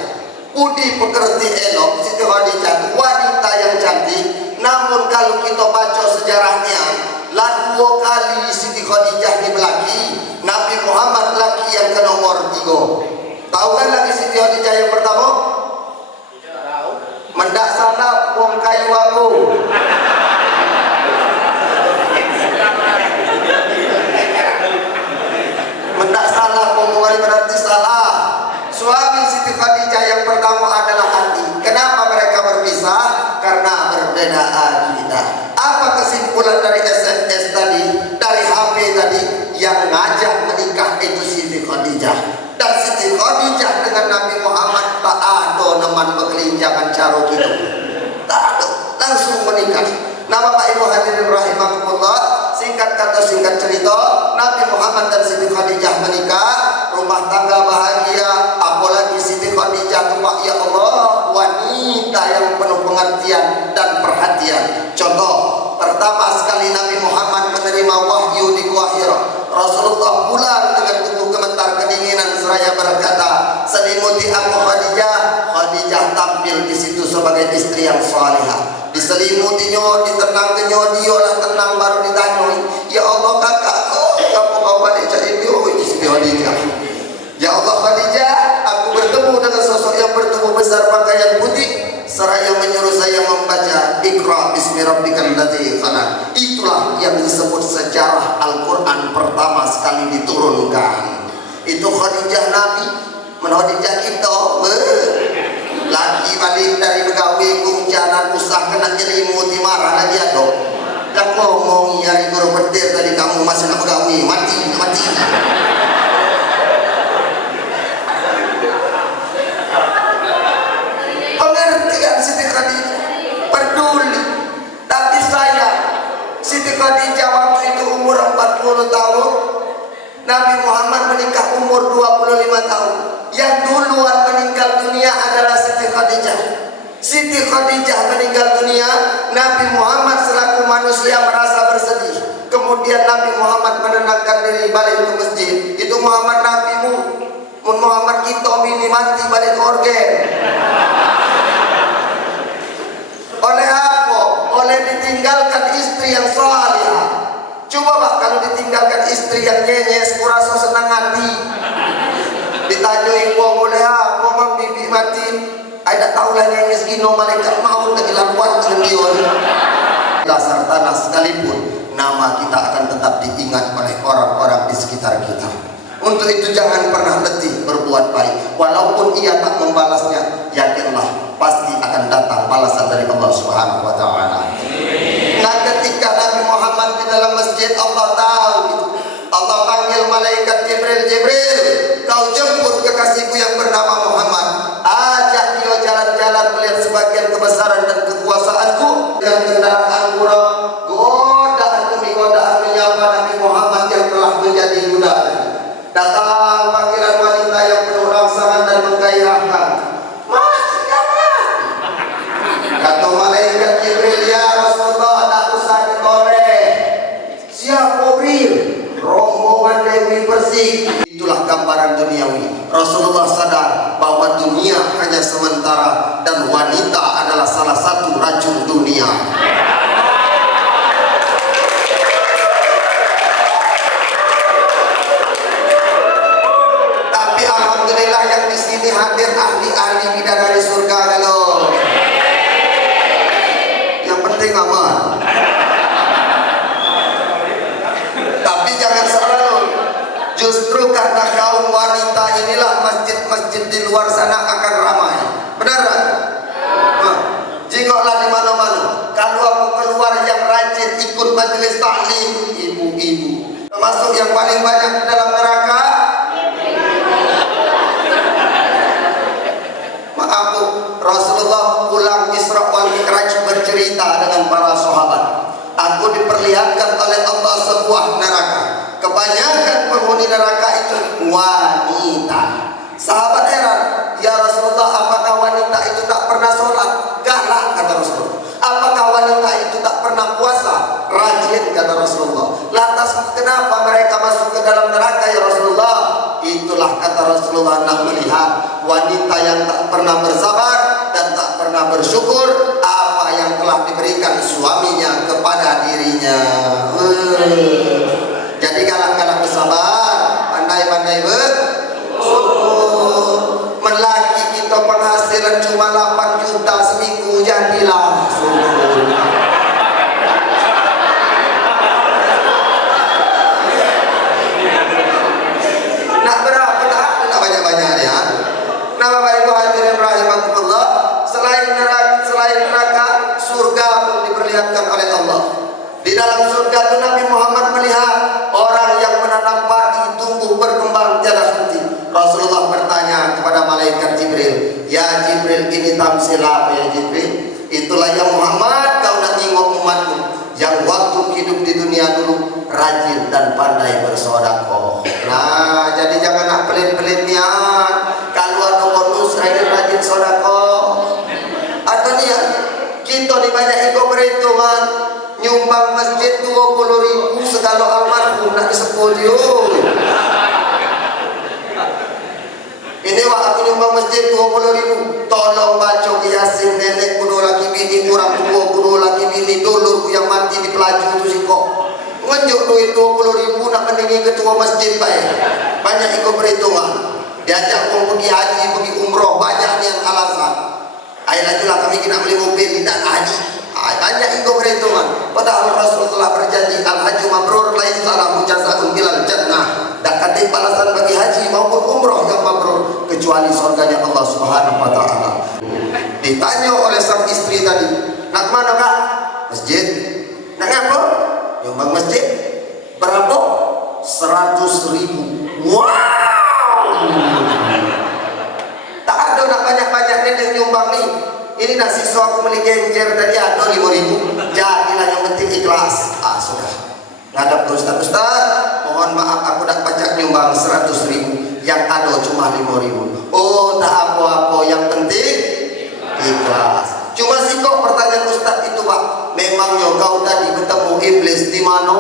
Budi pekerti elok Siti Khadijah, wanita yang cantik. Namun kalau kita baca sejarahnya, lah 2 kali Siti Khadijah dibelaki, Nabi Muhammad laki yang ke nomor 3. Tahu kan lagi Siti Khadijah yang pertama? Mendak salah wong kayu aku. Mendak salah omongan berarti salah. Suami Siti Khadijah yang pertama adalah Ati. Kenapa mereka berpisah? Karena berbeda akidah. Apa kesimpulan dari SMS tadi, dari HP tadi? Yang ngajak menikah itu Siti Khadijah. Dan Siti Khadijah dengan Nabi Muhammad tak ada neman berkelinjangan caro gitu. Tak ada, langsung menikah. Nah Bapak Ibu hadirin rahimakumullah, singkat kata singkat cerita, Nabi Muhammad dan Siti Khadijah menikah, rumah tangga bahagia. Apalagi Siti Khadijah itu Pak ya Allah, wanita yang penuh pengertian dan perhatian. Contoh pertama sekali Nabi Muhammad menerima wahyu di Gua Hira, Rasulullah pulang dengan tubuh gemetar kedinginan seraya berkata, selimuti aku Khadijah. Khadijah tampil di situ sebagai istri yang salihah. Diselimutinya, ditenangkannya, dialah tenang baru ditanya, ya Allah kakakku, kamu kau balik jadi Siti Khadijah. Ya Allah Khadijah, aku bertemu dengan sosok yang bertubuh besar pakaian putih, seraya menyuruh saya membaca Iqra bismi rabbikal ladzi khalaq. Itulah yang disebut sejarah Al-Quran pertama sekali diturunkan. Itu Khadijah Nabi, Khadijah kita. Lagi balik dari begawe kuncanan usah kena jelimuti marah lagi ada. Dan ngomong nyari guru petir tadi kamu masih nak begawe, mati. Pengertian Siti Khadijah, peduli. Tapi sayang, Siti Khadijah waktu itu umur 40 tahun, Nabi Muhammad menikah umur 25 tahun. Yang duluan meninggal dunia adalah Siti Khadijah. Siti Khadijah meninggal dunia, Nabi Muhammad selaku manusia merasa bersedih. Kemudian Nabi Muhammad menenangkan diri balik ke masjid. balik ke organ. Oleh apa? Oleh ditinggalkan istri yang salihah. Coba Pak, kalau ditinggalkan istri yang nyenyes, kurasa senang hati. Ditanyoi wong oleh apa mang bibi mati. Ada tahu lah nyenyes gino malaikat maut lagi lakuan kendion. Dasar tanah sekalipun, nama kita akan tetap diingat oleh orang-orang di sekitar kita. Untuk itu jangan pernah letih berbuat baik. Walaupun ia tak membalasnya, yakinlah pasti akan datang balasan dari Allah Subhanahu wa taala. Nah, ketika Nabi Muhammad di dalam masjid, Allah tahu itu. Allah panggil malaikat Jibril, Jibril, kau jemput kekasihku yang bernama Muhammad. Ajak dia jalan-jalan melihat sebagian kebesaran dan kekuasaanku. Dengan kendaraan murah, godaan demi godaan menyapa Nabi Muhammad yang telah menjadi budak. Datang panggilan wanita yang penuh rangsangan dan menggairahkan. Mas, jangan. Kata malaikat Jibril, ya Rasulullah, tak usah ditoleh. Siap Jibril, rombongan Dewi Persik. Itulah gambaran duniawi. Rasulullah sadar bahwa dunia hanya sementara dan wanita adalah salah satu racun dunia. Tapi alhamdulillah yang di sini hadir ahli-ahli bidadari surga kalau. Yang penting aman. Tapi jangan selalu. Justru karena kaum wanita inilah masjid-masjid di luar sana akan ramai. Benar tak? Jingoklah di mana-mana. Kalau aku keluar yang rajin ikut majelis taklim, ibu-ibu. Termasuk yang paling banyak di dalam neraka. Maaf Bu, Rasulullah pulang Isra wal Mi'raj bercerita dengan para sahabat. Aku diperlihatkan oleh Allah sebuah neraka. Kebanyakan penghuni neraka itu wanita. Sahabat heran, ya Rasulullah, apakah wanita itu tak pernah sholat? Galak, kata Rasulullah. Apakah wanita itu tak pernah puasa? Rajin, kata Rasulullah. Lantas kenapa mereka masuk ke dalam neraka, ya Rasulullah? Itulah kata Rasulullah, nak melihat wanita yang tak pernah bersabar dan tak pernah bersyukur apa yang telah diberikan suaminya kepada dirinya. Jadi galak-galak bersabar, pandai-pandai bersyukur. Melaki kita penghasilan cuma 8 juta seminggu, jadilah syukur. Nak berapa tak? Nak banyak-banyak ya. Nama baik hadirin rahimakumullah. Selain neraka, surga pun diperlihatkan oleh Allah. Di dalam surga itu Nabi Muhammad melihat orang yang menanam padi tumbuh berkembang tiada henti. Rasulullah bertanya kepada malaikat Jibril, ya Jibril, ini tamsil apa ya Jibril? Itulah ya Muhammad, kau nak tengok umatmu yang waktu hidup di dunia dulu rajin dan pandai bersedekah. Nah, jadi jangan nak pelit-pelit niat. Kalau ada bonus rajin sedekah. Atau niat kita ni banyak ego perhitungan. Nyumbang masjid 20.000 segala almarhum nak disepuluh. Ini wak aku nyumbang masjid 20.000. Tolong baca Yasin nenek kuno laki bini, orang tua kuno laki bini, dulurku yang mati di pelaju tu siko. Ngenjuk duit 20.000 nak meninggi ketua masjid baik. Banyak ikut perhitungan. Diajak orang pergi haji, pergi umroh, banyak yang alasan. Ayolah itulah kami kena beli mobil tidak haji. Banyak ikut perhitungan. Padahal Rasulullah berjanji al-hajju mabrur laisa lahu jazaa'un ilal jannah. Tak kata balasan bagi haji maupun umroh yang mabrur kecuali surganya Allah Subhanahu wa taala. Ditanya oleh sang istri tadi, nak mana Kak? Masjid. Nak apa? Nyumbang masjid. Berapa? 100.000. Wow. Tak ada nak banyak-banyak nenek nyumbang ni. Ini nasi aku beli genjer tadi ada 5.000. Jadilah yang penting ikhlas. Sudah. Ngadap ke Ustaz, mohon maaf aku nak pajak nyumbang 100.000. Yang ada cuma 5.000. Oh, tak apa-apa, yang penting ikhlas. Cuma kok pertanyaan Ustaz itu Pak, memangnya kau tadi ketemu iblis di mana?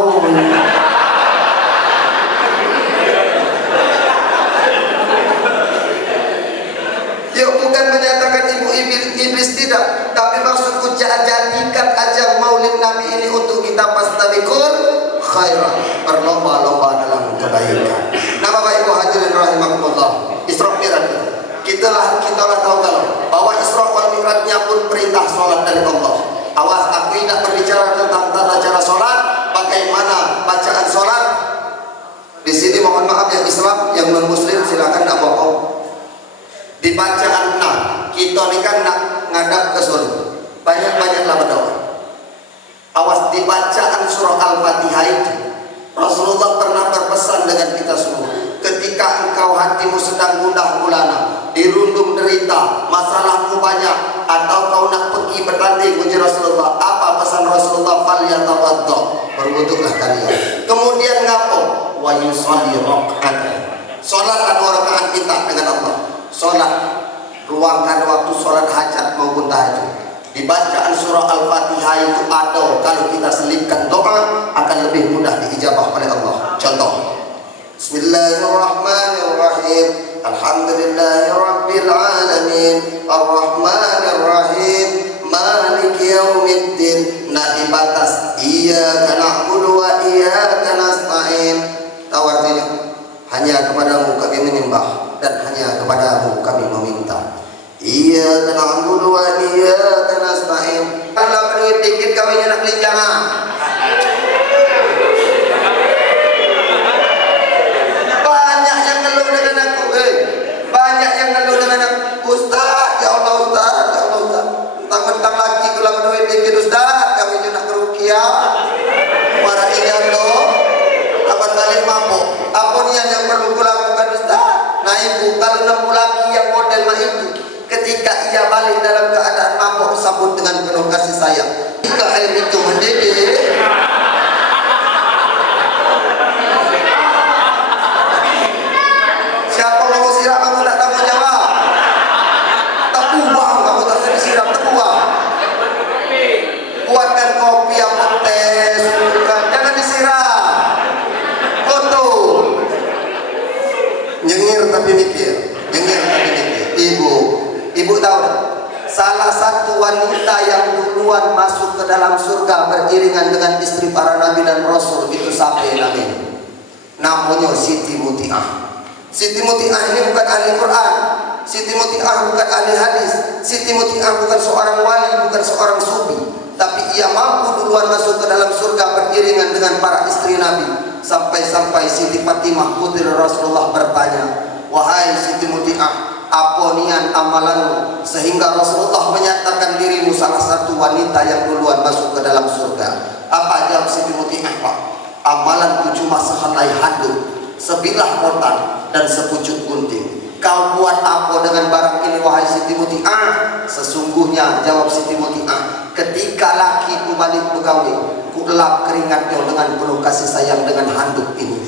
Allah. Isra Mi'raj. Kita lah tahu kalau bahwa Isra wal Mi'rajnya pun perintah sholat dari Allah. Awas, aku tidak berbicara tentang tata cara sholat, bagaimana bacaan sholat. Di sini mohon maaf yang Islam, yang non Muslim silakan tak bohong. Di bacaan kita ini kan nak ngadap ke surga. Banyak-banyaklah berdoa. Awas, di bacaan surah Al-Fatihah itu Rasulullah pernah berpesan dengan kita semua, ketika engkau hatimu sedang gundah gulana, dirundung derita, masalahmu banyak, atau kau nak pergi bertanding uji Rasulullah, apa pesan Rasulullah? Falyatawaddo, berwuduklah kalian. Kemudian ngapo? Wa yusalli rak'atan, salat 2 rakaat minta dengan Allah. Salat, ruangkan waktu salat hajat maupun tahajud. Di bacaan surah Al-Fatihah itu ada, kalau kita selipkan doa akan lebih mudah diijabah oleh Allah. Contoh, Bismillahirrahmanirrahim, Alhamdulillahirabbil alamin, Arrahmanirrahim, Maliki yaumiddin. Nah, di batas iyyaka na'budu wa iyyaka nasta'in. Tahu artinya? Hanya kepadamu kami menyembah dan hanya kepadamu kami meminta. Iyyaka na'budu wa iyyaka nasta'in. Kalau berduit dikit kami nak beli jangan. Banyak yang ngeluh dengan aku, banyak yang ngeluh dengan aku. Ustaz, ya Allah Ustaz, ya Allah Ustaz. Mentang-mentang lagi kalau berduit dikit Ustaz, kami nak kerukiah. Para ijado, kapan balik mabuk. Apa niat yang perlu kulakukan Ustaz? Nah ibu, kalau 6 lagi yang model mah itu, ketika ia balik dalam keadaan mabuk, sambut dengan penuh kasih sayang. Jika air itu mendidih, siapa mau siram kamu tak tanggung jawab. Terbuang kamu tak usah disiram, terbuang. Buatkan kopi apa teh, jangan disiram. Foto. Nyengir tapi mikir, nyengir tapi mikir. Ibu tahu, salah satu wanita yang duluan masuk ke dalam surga beriringan dengan istri para nabi dan rasul itu sampai nabi. Namanya Siti Muti'ah. Siti Muti'ah ini bukan ahli Quran, Siti Muti'ah bukan ahli hadis, Siti Muti'ah bukan seorang wali, bukan seorang sufi, tapi ia mampu duluan masuk ke dalam surga beriringan dengan para istri nabi. Sampai-sampai Siti Fatimah putri Rasulullah bertanya, wahai Siti Muti'ah, apa niat amalanmu sehingga Rasulullah menyatakan dirimu salah satu wanita yang duluan masuk ke dalam surga? Apa jawab Siti Muti'ah? Pak, amalanku cuma sehelai handuk, sebilah rotan dan sepucuk gunting. Kau buat apa dengan barang ini wahai Siti Muti'ah? Sesungguhnya jawab Siti Muti'ah, ketika lakiku balik begawe, ku elap keringatnya dengan penuh kasih sayang dengan handuk ini,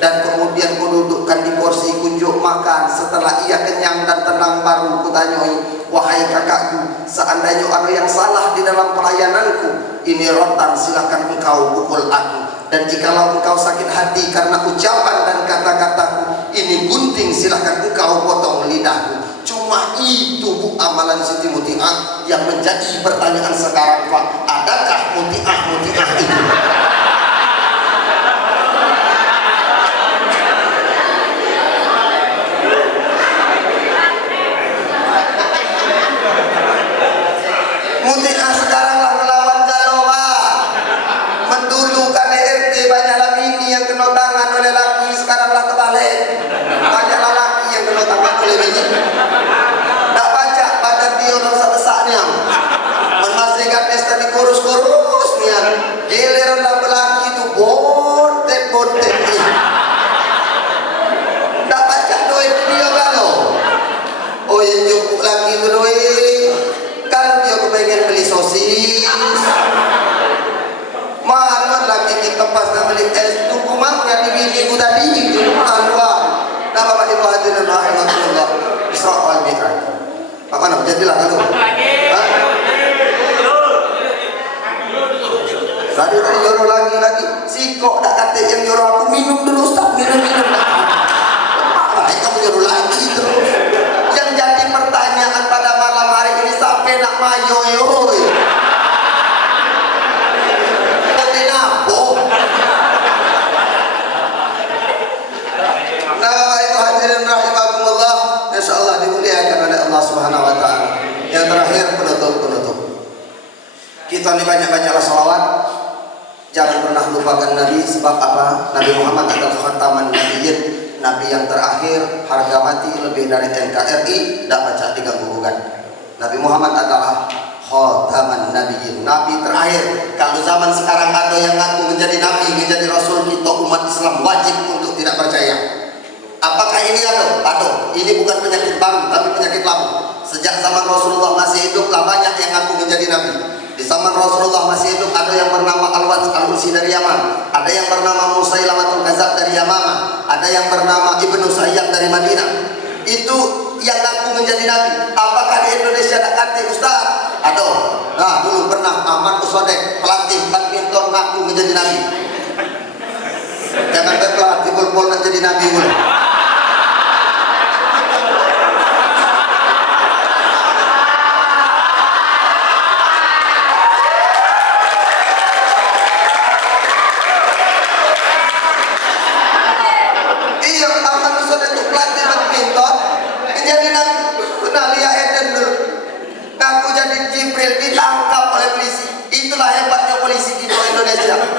dan kemudian ku dudukkan di kursi kunjuk makan. Setelah ia kenyang dan tenang baru ku tanyoi, wahai kakakku, seandainya ada yang salah di dalam pelayananku, ini rotan silakan engkau pukul aku, dan jikalau engkau sakit hati karena ucapan dan kata-kataku, ini gunting silahkan engkau potong lidahku. Cuma itu bu amalan Siti Muti'ah yang menjadi pertanyaan sekarang, Pak. Adakah Muti'ah itu? Muti'ah sekarang lah melawan galau, Pak. Mendulu KDRT banyaklah bini yang kena tangan oleh laki, sekarang lah terbalik. Banyaklah laki yang kena tangan oleh bini. Tak baca badan dia besar-besarnya, menasihat pesta di kurus-kurus nih. Giliran laki-laki itu bontek-bontek nih. Tak baca doa dia galau. Oh yang cukup laki itu doa. Kan dia kepengen beli sosis, mahal lagi kita pas nak beli es tu kumangnya di bini ku tadi itu mahal wah. Nah bapak ibu hadirin rahimahullah, Isra wal Mi'raj. Apa nak jadilah kalau? Tadi nyuruh lagi, si kok tak kata yang nyuruh aku minum dulu Ustaz, minum. Baik kamu nyuruh lagi terus. Yang jadi pertanyaan pada malam hari ini, sampai nak mayoyoy jadi napo. Nah ibu hadirin rahimahumullah, Kita ini banyak-banyaklah salawat. Jangan pernah lupakan Nabi. Sebab apa? Nabi Muhammad adalah khataman nabiyyin, Nabi yang terakhir. Harga mati lebih dari NKRI, tidak baca diganggu-gugat. Nabi Muhammad adalah khataman nabiyyin, Nabi terakhir. Kalau zaman sekarang ada yang ngaku menjadi Nabi, menjadi Rasul, kita umat Islam wajib untuk tidak percaya. Apakah ini ada? Ada. Ini bukan penyakit baru, tapi penyakit lama. Sejak zaman Rasulullah masih hidup, banyak yang ngaku menjadi Nabi. Di zaman Rasulullah masih hidup, ada yang bernama Al-Waz Al-Ursi dari Yaman, ada yang bernama Musailamatul Kadzab dari Yamama, ada yang bernama Ibnu Sayyad dari Madinah. Itu yang ngaku menjadi Nabi. Apakah di Indonesia ada kanti Ustaz? Ada. Nah, dulu pernah Ahmad Usodek, pelatih badminton, ngaku menjadi Nabi. Jangan pelatih bola nak jadi Nabi dulu.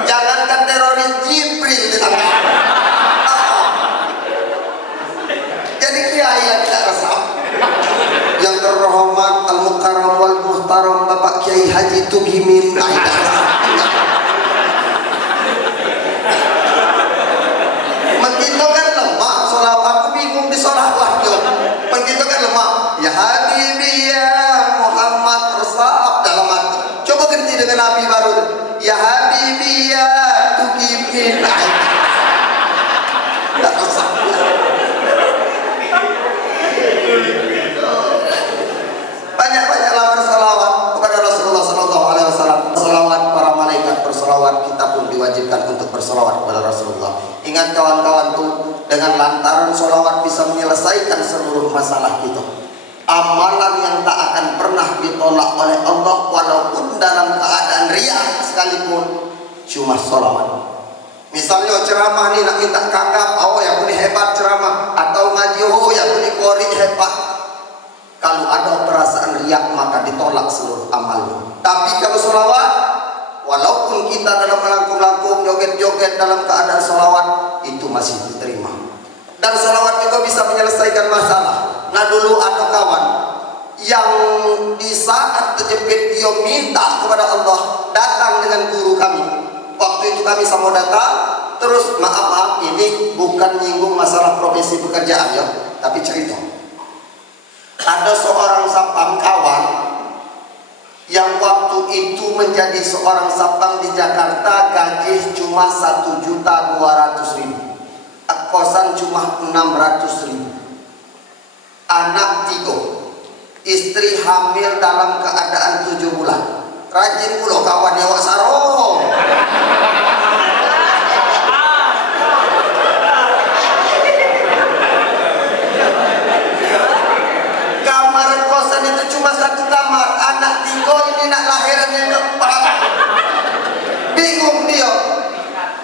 Jangankan teroris, Jibril ditangkap. Jadi kiai yang tidak resah. Yang terhormat Al-Mukarram wal Muhtaram Bapak Kiai Haji Tugimin tidak resah. Begitu kan lemah sholat, aku bingung di sholat wahyu. Begitu kan lemah. Ya Habibi ya Muhammad resah dalam hati. Coba ganti dengan Nabi baru. Ya Habibi ya Tugimin tidak resah. Banyak-banyaklah bersalawat kepada Rasulullah SAW. Salawat para malaikat bersalawat, kita pun diwajibkan untuk bersalawat kepada Rasulullah. Ingat kawan-kawanku, dengan lantaran salawat bisa menyelesaikan seluruh masalah kita. Amalan yang tak akan pernah ditolak oleh Allah walaupun dalam keadaan riya sekalipun, cuma salawat. Misalnya ceramah ni nak minta kakak, oh yang ini hebat ceramah, atau ngaji, oh yang ini kori hebat. Kalau ada perasaan riak maka ditolak seluruh amalnya. Tapi kalau salawat, walaupun kita dalam melangkung-langkung, joget-joget dalam keadaan salawat, itu masih diterima. Dan salawat juga bisa menyelesaikan masalah. Nah dulu ada kawan yang di saat terjepit dia minta kepada Allah, datang dengan guru kami. Waktu itu kami sama datang, terus maaf ini bukan nyinggung masalah profesi pekerjaan ya, tapi cerita. Ada seorang sapam kawan yang waktu itu menjadi seorang sapam di Jakarta, gaji cuma 1.200.000, kosan cuma 600.000, anak 3, istri hamil dalam keadaan 7 bulan. Rajin pula kawan ya wak sarong. Kamar kosan itu cuma 1 kamar, anak 3, ini nak lahiran yang keempat. Bingung dia.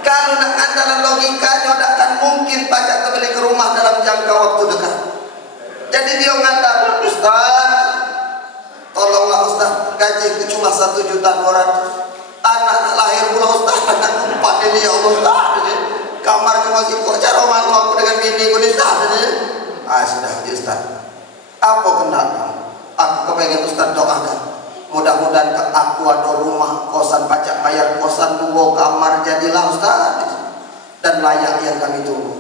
Kalau nak andalan logikanya takkan mungkin pajak terbeli ke rumah dalam jangka waktu dekat. Jadi dia mengatakan, Ustaz, tolonglah Ustaz, gaji cuma 1.200.000. Anak lahir pula Ustaz, anak keempat ini ya Allah Ustaz. Kamar cuma sikok, cara mantu aku dengan bini ku Ustaz. Sudah Ustaz. Apa kendala? Aku kepengen Ustaz doakan. Mudah-mudahan aku ada rumah kosan, pajak bayar kosan 2 kamar jadilah Ustaz, dan layak yang kami tunggu.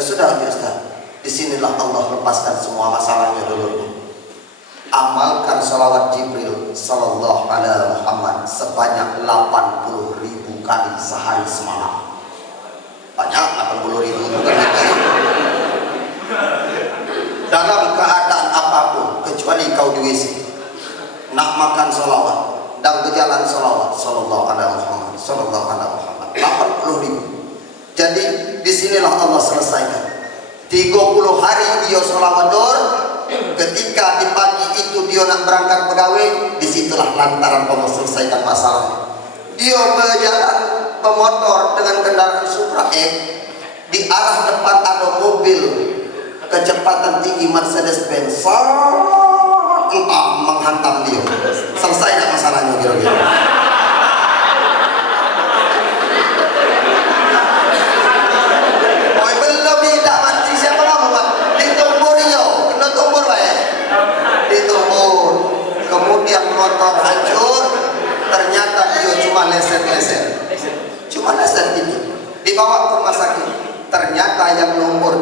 Sudah Ustaz. Disinilah Allah lepaskan semua masalahnya dulu. Amalkan salawat Jibril sallallahu alaihi Muhammad sebanyak 80.000 kali sehari semalam. Banyak 80.000 bukan lagi. Dalam keadaan apapun kecuali kau di WC, nak makan salawat dan berjalan salawat sallallahu alaihi Muhammad sallallahu alaihi Muhammad 80.000. Jadi disinilah Allah selesaikan 30 hari dia salawat dor. Ketika di pagi itu dia nak berangkat pegawai, disitulah lantaran Allah selesaikan masalah. Dia berjalan pemotor dengan kendaraan Supra X, di arah depan ada mobil kecepatan tinggi Mercedes-Benz, entah menghantam dia. Selesai tak masalahnya kira-kira?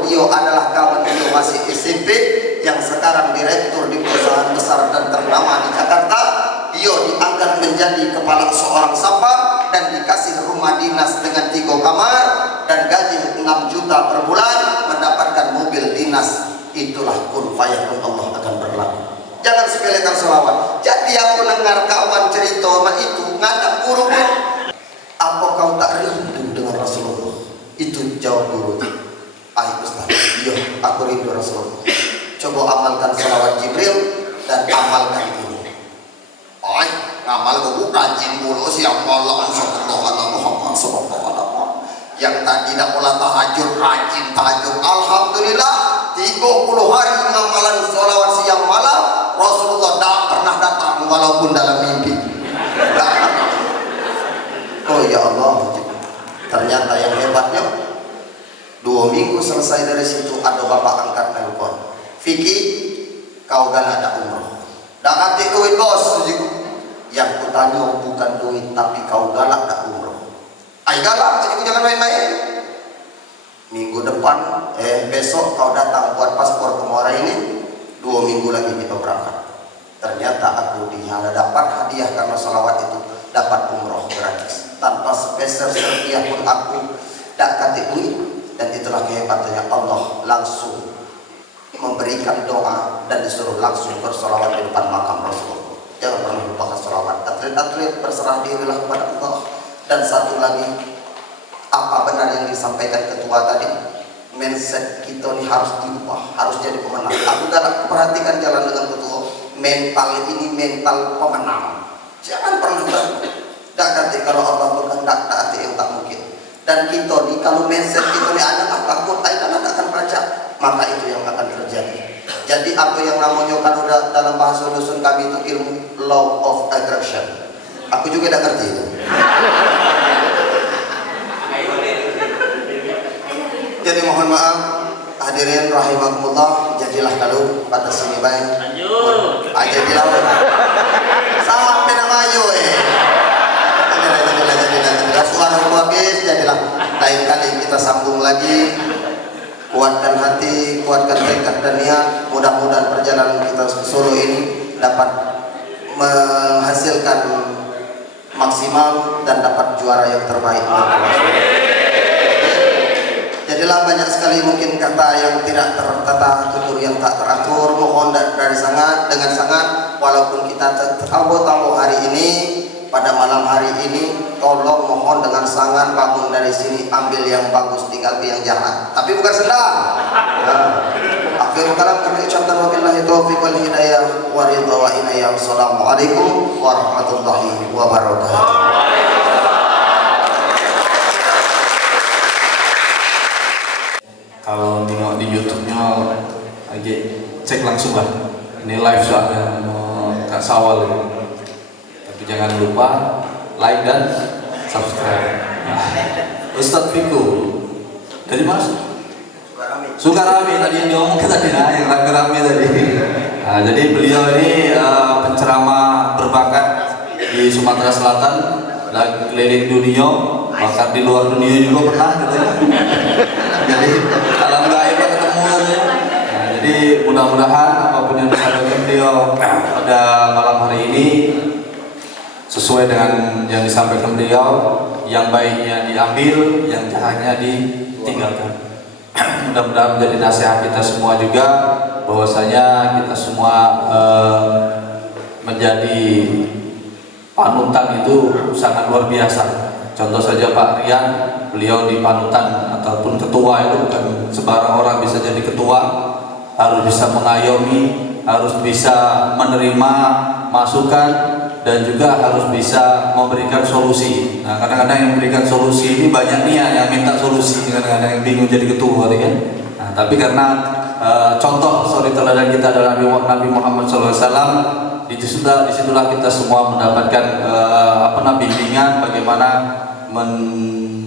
Dio adalah kawan Dio masih SMP yang sekarang direktur di perusahaan besar dan ternama di Jakarta. Dio diangkat menjadi kepala seorang sapam dan dikasih rumah dinas dengan 3 kamar dan gaji 6 juta per bulan, mendapatkan mobil dinas. Itulah kun fayakun, Allah akan berlaku. Jangan sepelekan selawat. Jadi aku dengar kawan cerita sama itu ngadak guru, apa kau tak rindu dengan Rasulullah? Itu jawab guru. Ustaz, iya aku rindu Rasulullah. Coba amalkan selawat Jibril dan amalkan ini. Ngamal gue rajin mulu siapa Allah sallallahu alaihi Muhammad sallallahu alaihi wasallam. Yang tadi tidak pola tahajud, rajin tahajud. Alhamdulillah 30 hari ngamalan sholawat siang malam, Rasulullah tak pernah datang walaupun dalam mimpi. Oh ya Allah, ternyata yang hebatnya 2 minggu selesai dari situ ada bapak angkat telepon, Vicky, kau kan ada umroh. Dah nanti duit bos. Yang kutanya bukan duit, tapi kau galak tak umroh. Galak, jadi jangan main-main. Minggu depan, besok kau datang buat paspor ke Muara ini. 2 minggu lagi kita berangkat. Ternyata aku dapat hadiah karena salawat itu, dapat umroh gratis tanpa sepeser rupiah pun aku tak kasih duit. Dan itulah kehebatannya Allah, langsung memberikan doa dan disuruh langsung bersalawat di depan makam Rasulullah. Jangan pernah lupakan salawat. Atlet-atlet berserah dirilah kepada Allah. Dan satu lagi, apa benar yang disampaikan ketua tadi? Mindset kita ini harus diubah, harus jadi pemenang. Aku galak perhatikan jalan dengan ketua. Mental ini mental pemenang. Jangan pernah takut. Tak kata kalau Allah berkehendak, tak ada yang tak mungkin. Dan kita ni kalau mindset kita ni ada takut, tak akan baca, maka itu yang akan terjadi. Jadi apa yang namanya kalau dalam bahasa dusun kami itu ilmu law of attraction. Aku juga tidak ngerti itu. Jadi mohon maaf hadirin rahimakumullah, jadilah kalau pada sini baik. Jadilah. Sampai nama ayo jadilah suara habis, jadilah. Lain kali kita sambung lagi. Kuatkan hati, kuatkan tekad dan niat. Mudah-mudahan perjalanan kita ke Solo ini dapat menghasilkan maksimal dan dapat juara yang terbaik. Jadilah banyak sekali mungkin kata yang tidak tertata, tutur yang tak teratur. Mohon dari sangat dengan sangat, walaupun kita tahu hari ini, pada malam hari ini, tolong mohon dengan sangat bangun dari sini, ambil yang bagus, tinggal yang jahat, tapi bukan sendal. Akhirul kalam kami ucapkan wabillahi taufiq wal hidayah wa ridha wa inayah. Assalamualaikum warahmatullahi wabarakatuh. Kalau nengok di YouTube-nya lagi cek langsung lah. Ini live soalnya Kak Sawal ini. Tapi jangan lupa like dan subscribe. Ustadz Fiku dari mana? Sukarami tadi yang diomongkan tadi, yang rame-rame tadi. Jadi beliau ini penceramah berbakat di Sumatera Selatan, lagi keliling dunia, bahkan di luar dunia juga pernah gitu ya. Jadi alam gaib ketemu ya. Jadi mudah-mudahan apapun yang disampaikan beliau pada malam hari ini sesuai dengan yang disampaikan beliau, yang baiknya diambil, yang jahatnya ditinggalkan. Mudah-mudahan menjadi nasihat kita semua juga, bahwasanya kita semua menjadi panutan itu sangat luar biasa. Contoh saja Pak Rian, beliau di panutan ataupun ketua itu bukan sembarang orang bisa jadi ketua, harus bisa mengayomi, harus bisa menerima masukan, dan juga harus bisa memberikan solusi. Nah, kadang-kadang yang memberikan solusi ini banyak nih yang minta solusi, kadang-kadang yang bingung jadi ketua, kan? Nah, tapi karena contoh teladan kita adalah Nabi Muhammad SAW, disitulah kita semua mendapatkan bimbingan bagaimana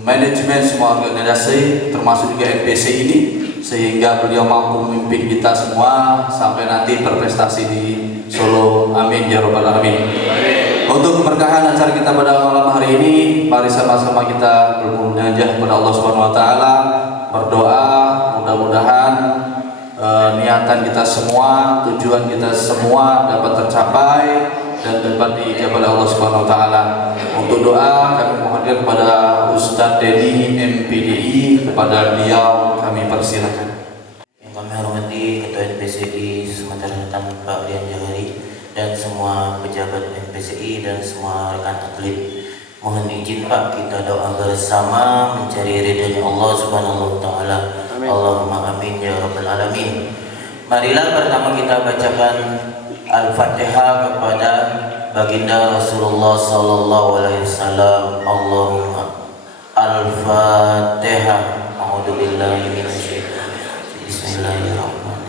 manajemen semua organisasi, termasuk juga MPC ini, sehingga beliau mampu memimpin kita semua sampai nanti berprestasi di Solo. Amin ya robbal alamin. Untuk keberkahan acara kita pada malam hari ini, mari sama-sama kita bermunajat kepada Allah Subhanahu wa taala, berdoa, mudah mudah-mudahan niatan kita semua, tujuan kita semua dapat tercapai dan dapat diijabah oleh Allah Subhanahu wa taala. Untuk doa kami mohonkan kepada Ustadz Dedi MPDI, kepada beliau kami persilakan. Yang kami hormati Ketua NPCI Sumatera Selatan Pak Rian Johari dan semua pejabat NPCI dan semua rekan atlet. Mohon izin Pak, kita doa bersama mencari ridha Allah Subhanahu wa taala. Allahumma amin ya rabbal alamin. Marilah pertama kita bacakan Al-Fatihah kepada baginda Rasulullah sallallahu alaihi wasallam. Allahumma Al-Fatihah. A'udzubillahi minasyaitonir rajim. Bismillahirrahmanirrahim.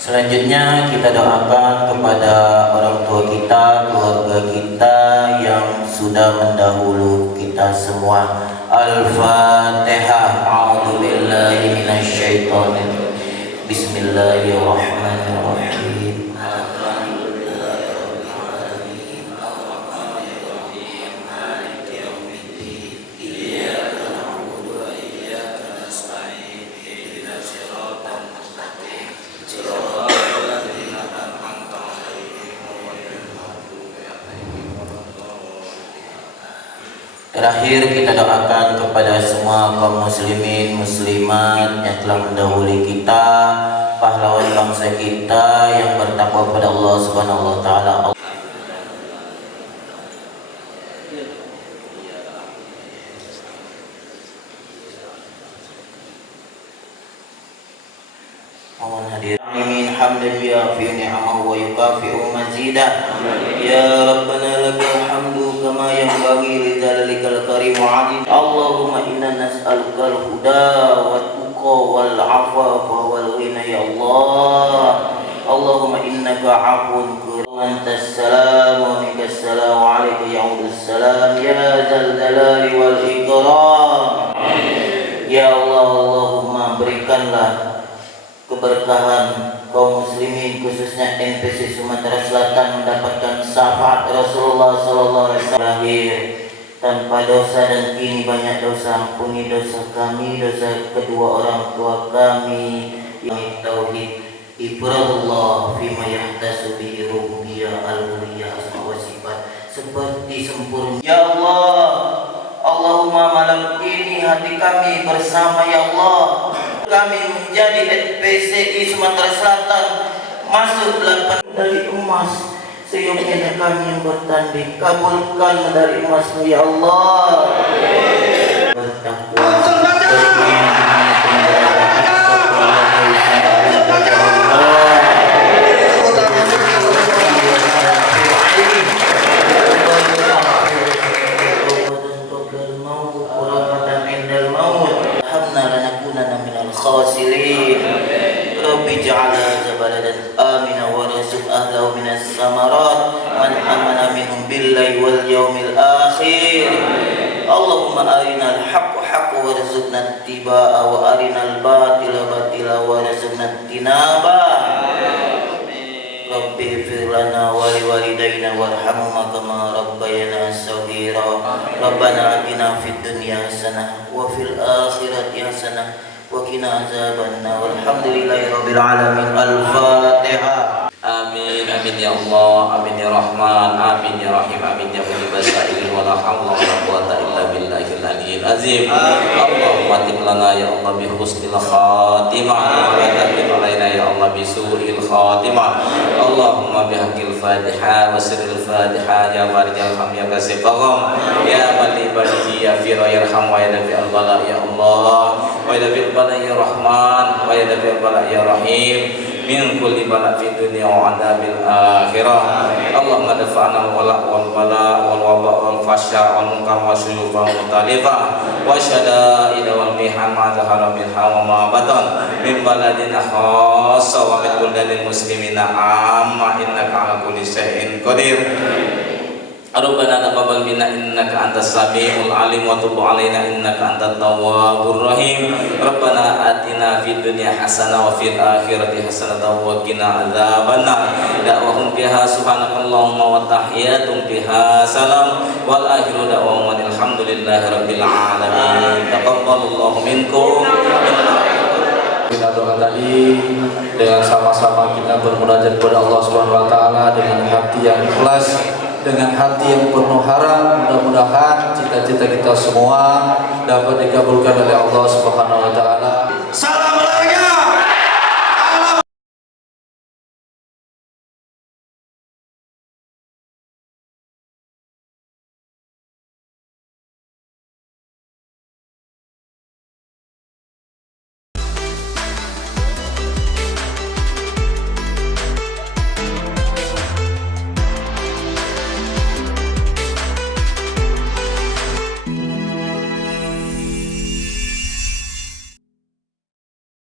Selanjutnya kita doakan kepada orang tua kita, keluarga kita yang sudah mendahulu kita semua. Al-Fatihah. A'udzubillahi minasyaitonir rajim. Bismillahirrahmanirrahim. Terakhir kita doakan kepada semua kaum muslimin muslimat yang telah mendahului kita, pahlawan bangsa kita yang bertakwa kepada Allah Subhanahu wa taala. Mohon hadir amin hamdan yafi ni'amahu wa yukafi'u mazidah. Ya Rabbana lakal hamdu kama yanbaghi li dzalikal karim wa 'azim. Allahumma inna nas'aluka al-huda wat tuqa wal 'afafa wal ghina ya Allah. Allahumma innaka 'afuwun karim antas salam wa minkas salam wa 'alaika ya'udus salam ya dzal jalali wal ikram. Ya Allah, Allahumma berikanlah keberkahan kaum muslimin khususnya NPC Sumatera Selatan mendapatkan syafaat Rasulullah sallallahu alaihi wasallam. Lahir tanpa dosa dan kini banyak dosa, ampuni dosa kami, dosa kedua orang tua kami yang tauhid ibrahullah fima yahtasu bihi rububiyyah al-uluhiyah asma wa sifat seperti sempurna. Ya Allah, Allahumma malam ini hati kami bersama ya Allah, kami menjadi NPCI Sumatera Selatan masuk 8 medali emas. Seyogyanya kami yang bertanding, kabulkan medali emasmu ya Allah. Bertakwa khasirin. Rabbi ja'al hadza baladan amina warzuq ahlahu minas samarat man amana minhum billahi wal yawmil akhir. Allahumma arinal haqqa haqqan warzuqna ittiba'a wa arinal batila batila warzuqna ijtinaba. Rabbi ighfir lana wa liwalidayna warhamhuma kama rabbayana shaghira. Rabbana atina fid dunya hasanah wa fil akhirati hasanah wa qina azabannar. Walhamdulillahirabbil alamin. Al-Fatihah. Amin amin ya Allah, amin ya Rahman, amin ya Rahim, amin ya Mujibas sa'ilin wa la hawla wa la quwwata illa billahil aliyyil azim. Allahumma tim lana ya Allah bi husnil khatimah wa la tahmil alaina ya Allah bi su'il khatimah. Allahumma bi haqqil Fatihah wa sirril Fatihah ya farijal ham ya kasif qam ya mali badihi ya fi yarham wa ya nabi al bala ya Allah wa ya nabi al bala ya Rahman wa ya nabi al bala ya Rahim min kulli bala fi dunya wa adabil akhirah. Allahumma dafa'na wal bala wal waba wal fasya wal munkar wa syuyuf wa mutalifah wa syada'ida wal mihan ma zahara minha wa ma batan min baladina khassa wa min buldanil muslimina amma innaka ala kulli syai'in qadir. Rabbana taqabbal minna innaka antas samiul alim wa tub alaina innaka antat tawwabur rahim. Rabbana Rabbana fid dunya hasanah wa fil akhirati hasanah wa qina adzabannar. Da'wahum fiha subhanakallahumma wa tahiyatum fiha salam wal akhiru da'wahum alhamdulillahi rabbil alamin. Taqabbalallahu minkum. Kita doa tadi dengan sama-sama kita bermunajat kepada Allah Subhanahu wa taala dengan hati yang ikhlas, dengan hati yang penuh harap. Mudah-mudahan cita-cita kita semua dapat dikabulkan oleh Allah Subhanahu wa taala.